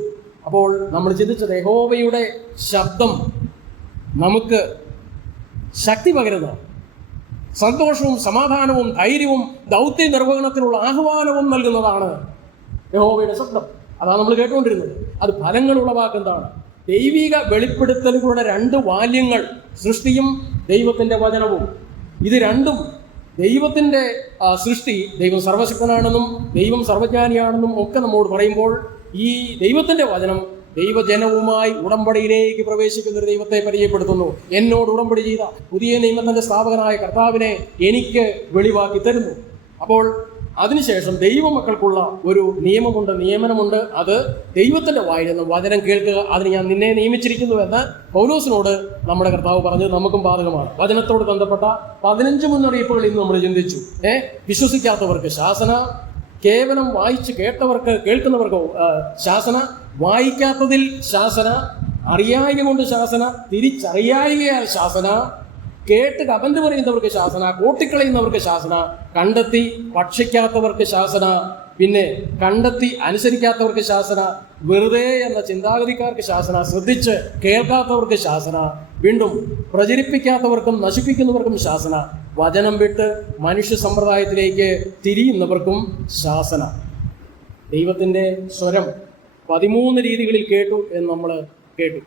അപ്പോൾ നമ്മൾ ചിന്തിച്ചത്, യഹോവയുടെ ശബ്ദം നമുക്ക് ശക്തി പകരുന്ന, സന്തോഷവും സമാധാനവും ധൈര്യവും ദൗത്യ നിർവഹണത്തിനുള്ള ആഹ്വാനവും നൽകുന്നതാണ് യഹോവയുടെ ശബ്ദം. അതാണ് നമ്മൾ കേട്ടുകൊണ്ടിരുന്നത്. അത് ഫലങ്ങൾ ഉളവാക്കുന്നതാണ്. ദൈവിക വെളിപ്പെടുത്തലുകളുടെ 2 വാല്യങ്ങൾ, സൃഷ്ടിയും ദൈവത്തിൻ്റെ വചനവും. ഇത് രണ്ടും, ദൈവത്തിൻ്റെ സൃഷ്ടി, ദൈവം സർവശക്തനാണെന്നും ദൈവം സർവജ്ഞാനിയാണെന്നും ഒക്കെ നമ്മോട് പറയുമ്പോൾ, ഈ ദൈവത്തിൻ്റെ വചനം ദൈവജനവുമായി ഉടമ്പടിയിലേക്ക് പ്രവേശിക്കുന്ന ഒരു ദൈവത്തെ പരിചയപ്പെടുത്തുന്നു. എന്നോട് ഉടമ്പടി ചെയ്ത പുതിയ നിയമത്തിൻ്റെ സ്ഥാപകനായ കർത്താവിനെ എനിക്ക് വെളിവാക്കി തരുന്നു. അപ്പോൾ അതിനുശേഷം ദൈവമക്കൾക്കുള്ള ഒരു നിയമമുണ്ട്, നിയമനമുണ്ട്. അത് ദൈവത്തിൻ്റെ വായിൽ നിന്ന് വചനം കേൾക്കുക. അതിന് ഞാൻ നിന്നെ നിയമിച്ചിരിക്കുന്നു എന്ന് പൗലോസിനോട് നമ്മുടെ കർത്താവ് പറഞ്ഞത് നമുക്കും ബാധകമാണ്. വചനത്തോട് ബന്ധപ്പെട്ട 15 മുന്നറിയിപ്പുകൾ ഇന്ന് നമ്മൾ ചിന്തിച്ചു. വിശ്വസിക്കാത്തവർക്ക് ശാസന, കേവലം വായിച്ച് കേൾക്കുന്നവർക്ക് ശാസന, വായിക്കാത്തതിൽ ശാസന, അറിയായ്ക കൊണ്ട് ശാസന, തിരിച്ചറിയായികയാൽ ശാസന, കേട്ട് കമന്റ് പറയുന്നവർക്ക് ശാസന, കൂട്ടിക്കളയുന്നവർക്ക് ശാസന, കണ്ടെത്തി ഭക്ഷിക്കാത്തവർക്ക് ശാസന, പിന്നെ കണ്ടെത്തി അനുസരിക്കാത്തവർക്ക് ശാസന, വെറുതെ എന്ന ചിന്താഗതിക്കാർക്ക് ശാസന, ശ്രദ്ധിച്ച് കേൾക്കാത്തവർക്ക് ശാസന, വീണ്ടും പ്രചരിപ്പിക്കാത്തവർക്കും നശിപ്പിക്കുന്നവർക്കും ശാസന, വചനം വിട്ട് മനുഷ്യ സമ്പ്രദായത്തിലേക്ക് തിരിയുന്നവർക്കും ശാസന. ദൈവത്തിൻ്റെ സ്വരം 13 രീതികളിൽ കേട്ടു എന്ന് നമ്മൾ കേട്ടു.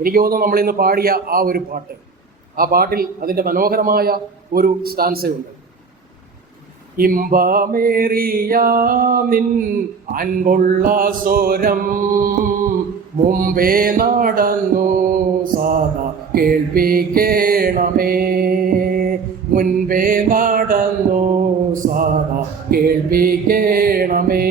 എനിക്ക് തോന്നുന്നു നമ്മളിന്ന് പാടിയ ആ ഒരു പാട്ട്, ആ പാട്ടിൽ അതിൻ്റെ മനോഹരമായ ഒരു സ്റ്റാൻസയുണ്ട്. ഇമ്പമേറിയ നിൻ അൻപുള്ള സ്വരം മുമ്പേ നടന്നു സാദാ കേൾപ്പിക്കണമേ, മുൻപേ നടന്നു സാദാ കേൾപ്പിക്കണമേ.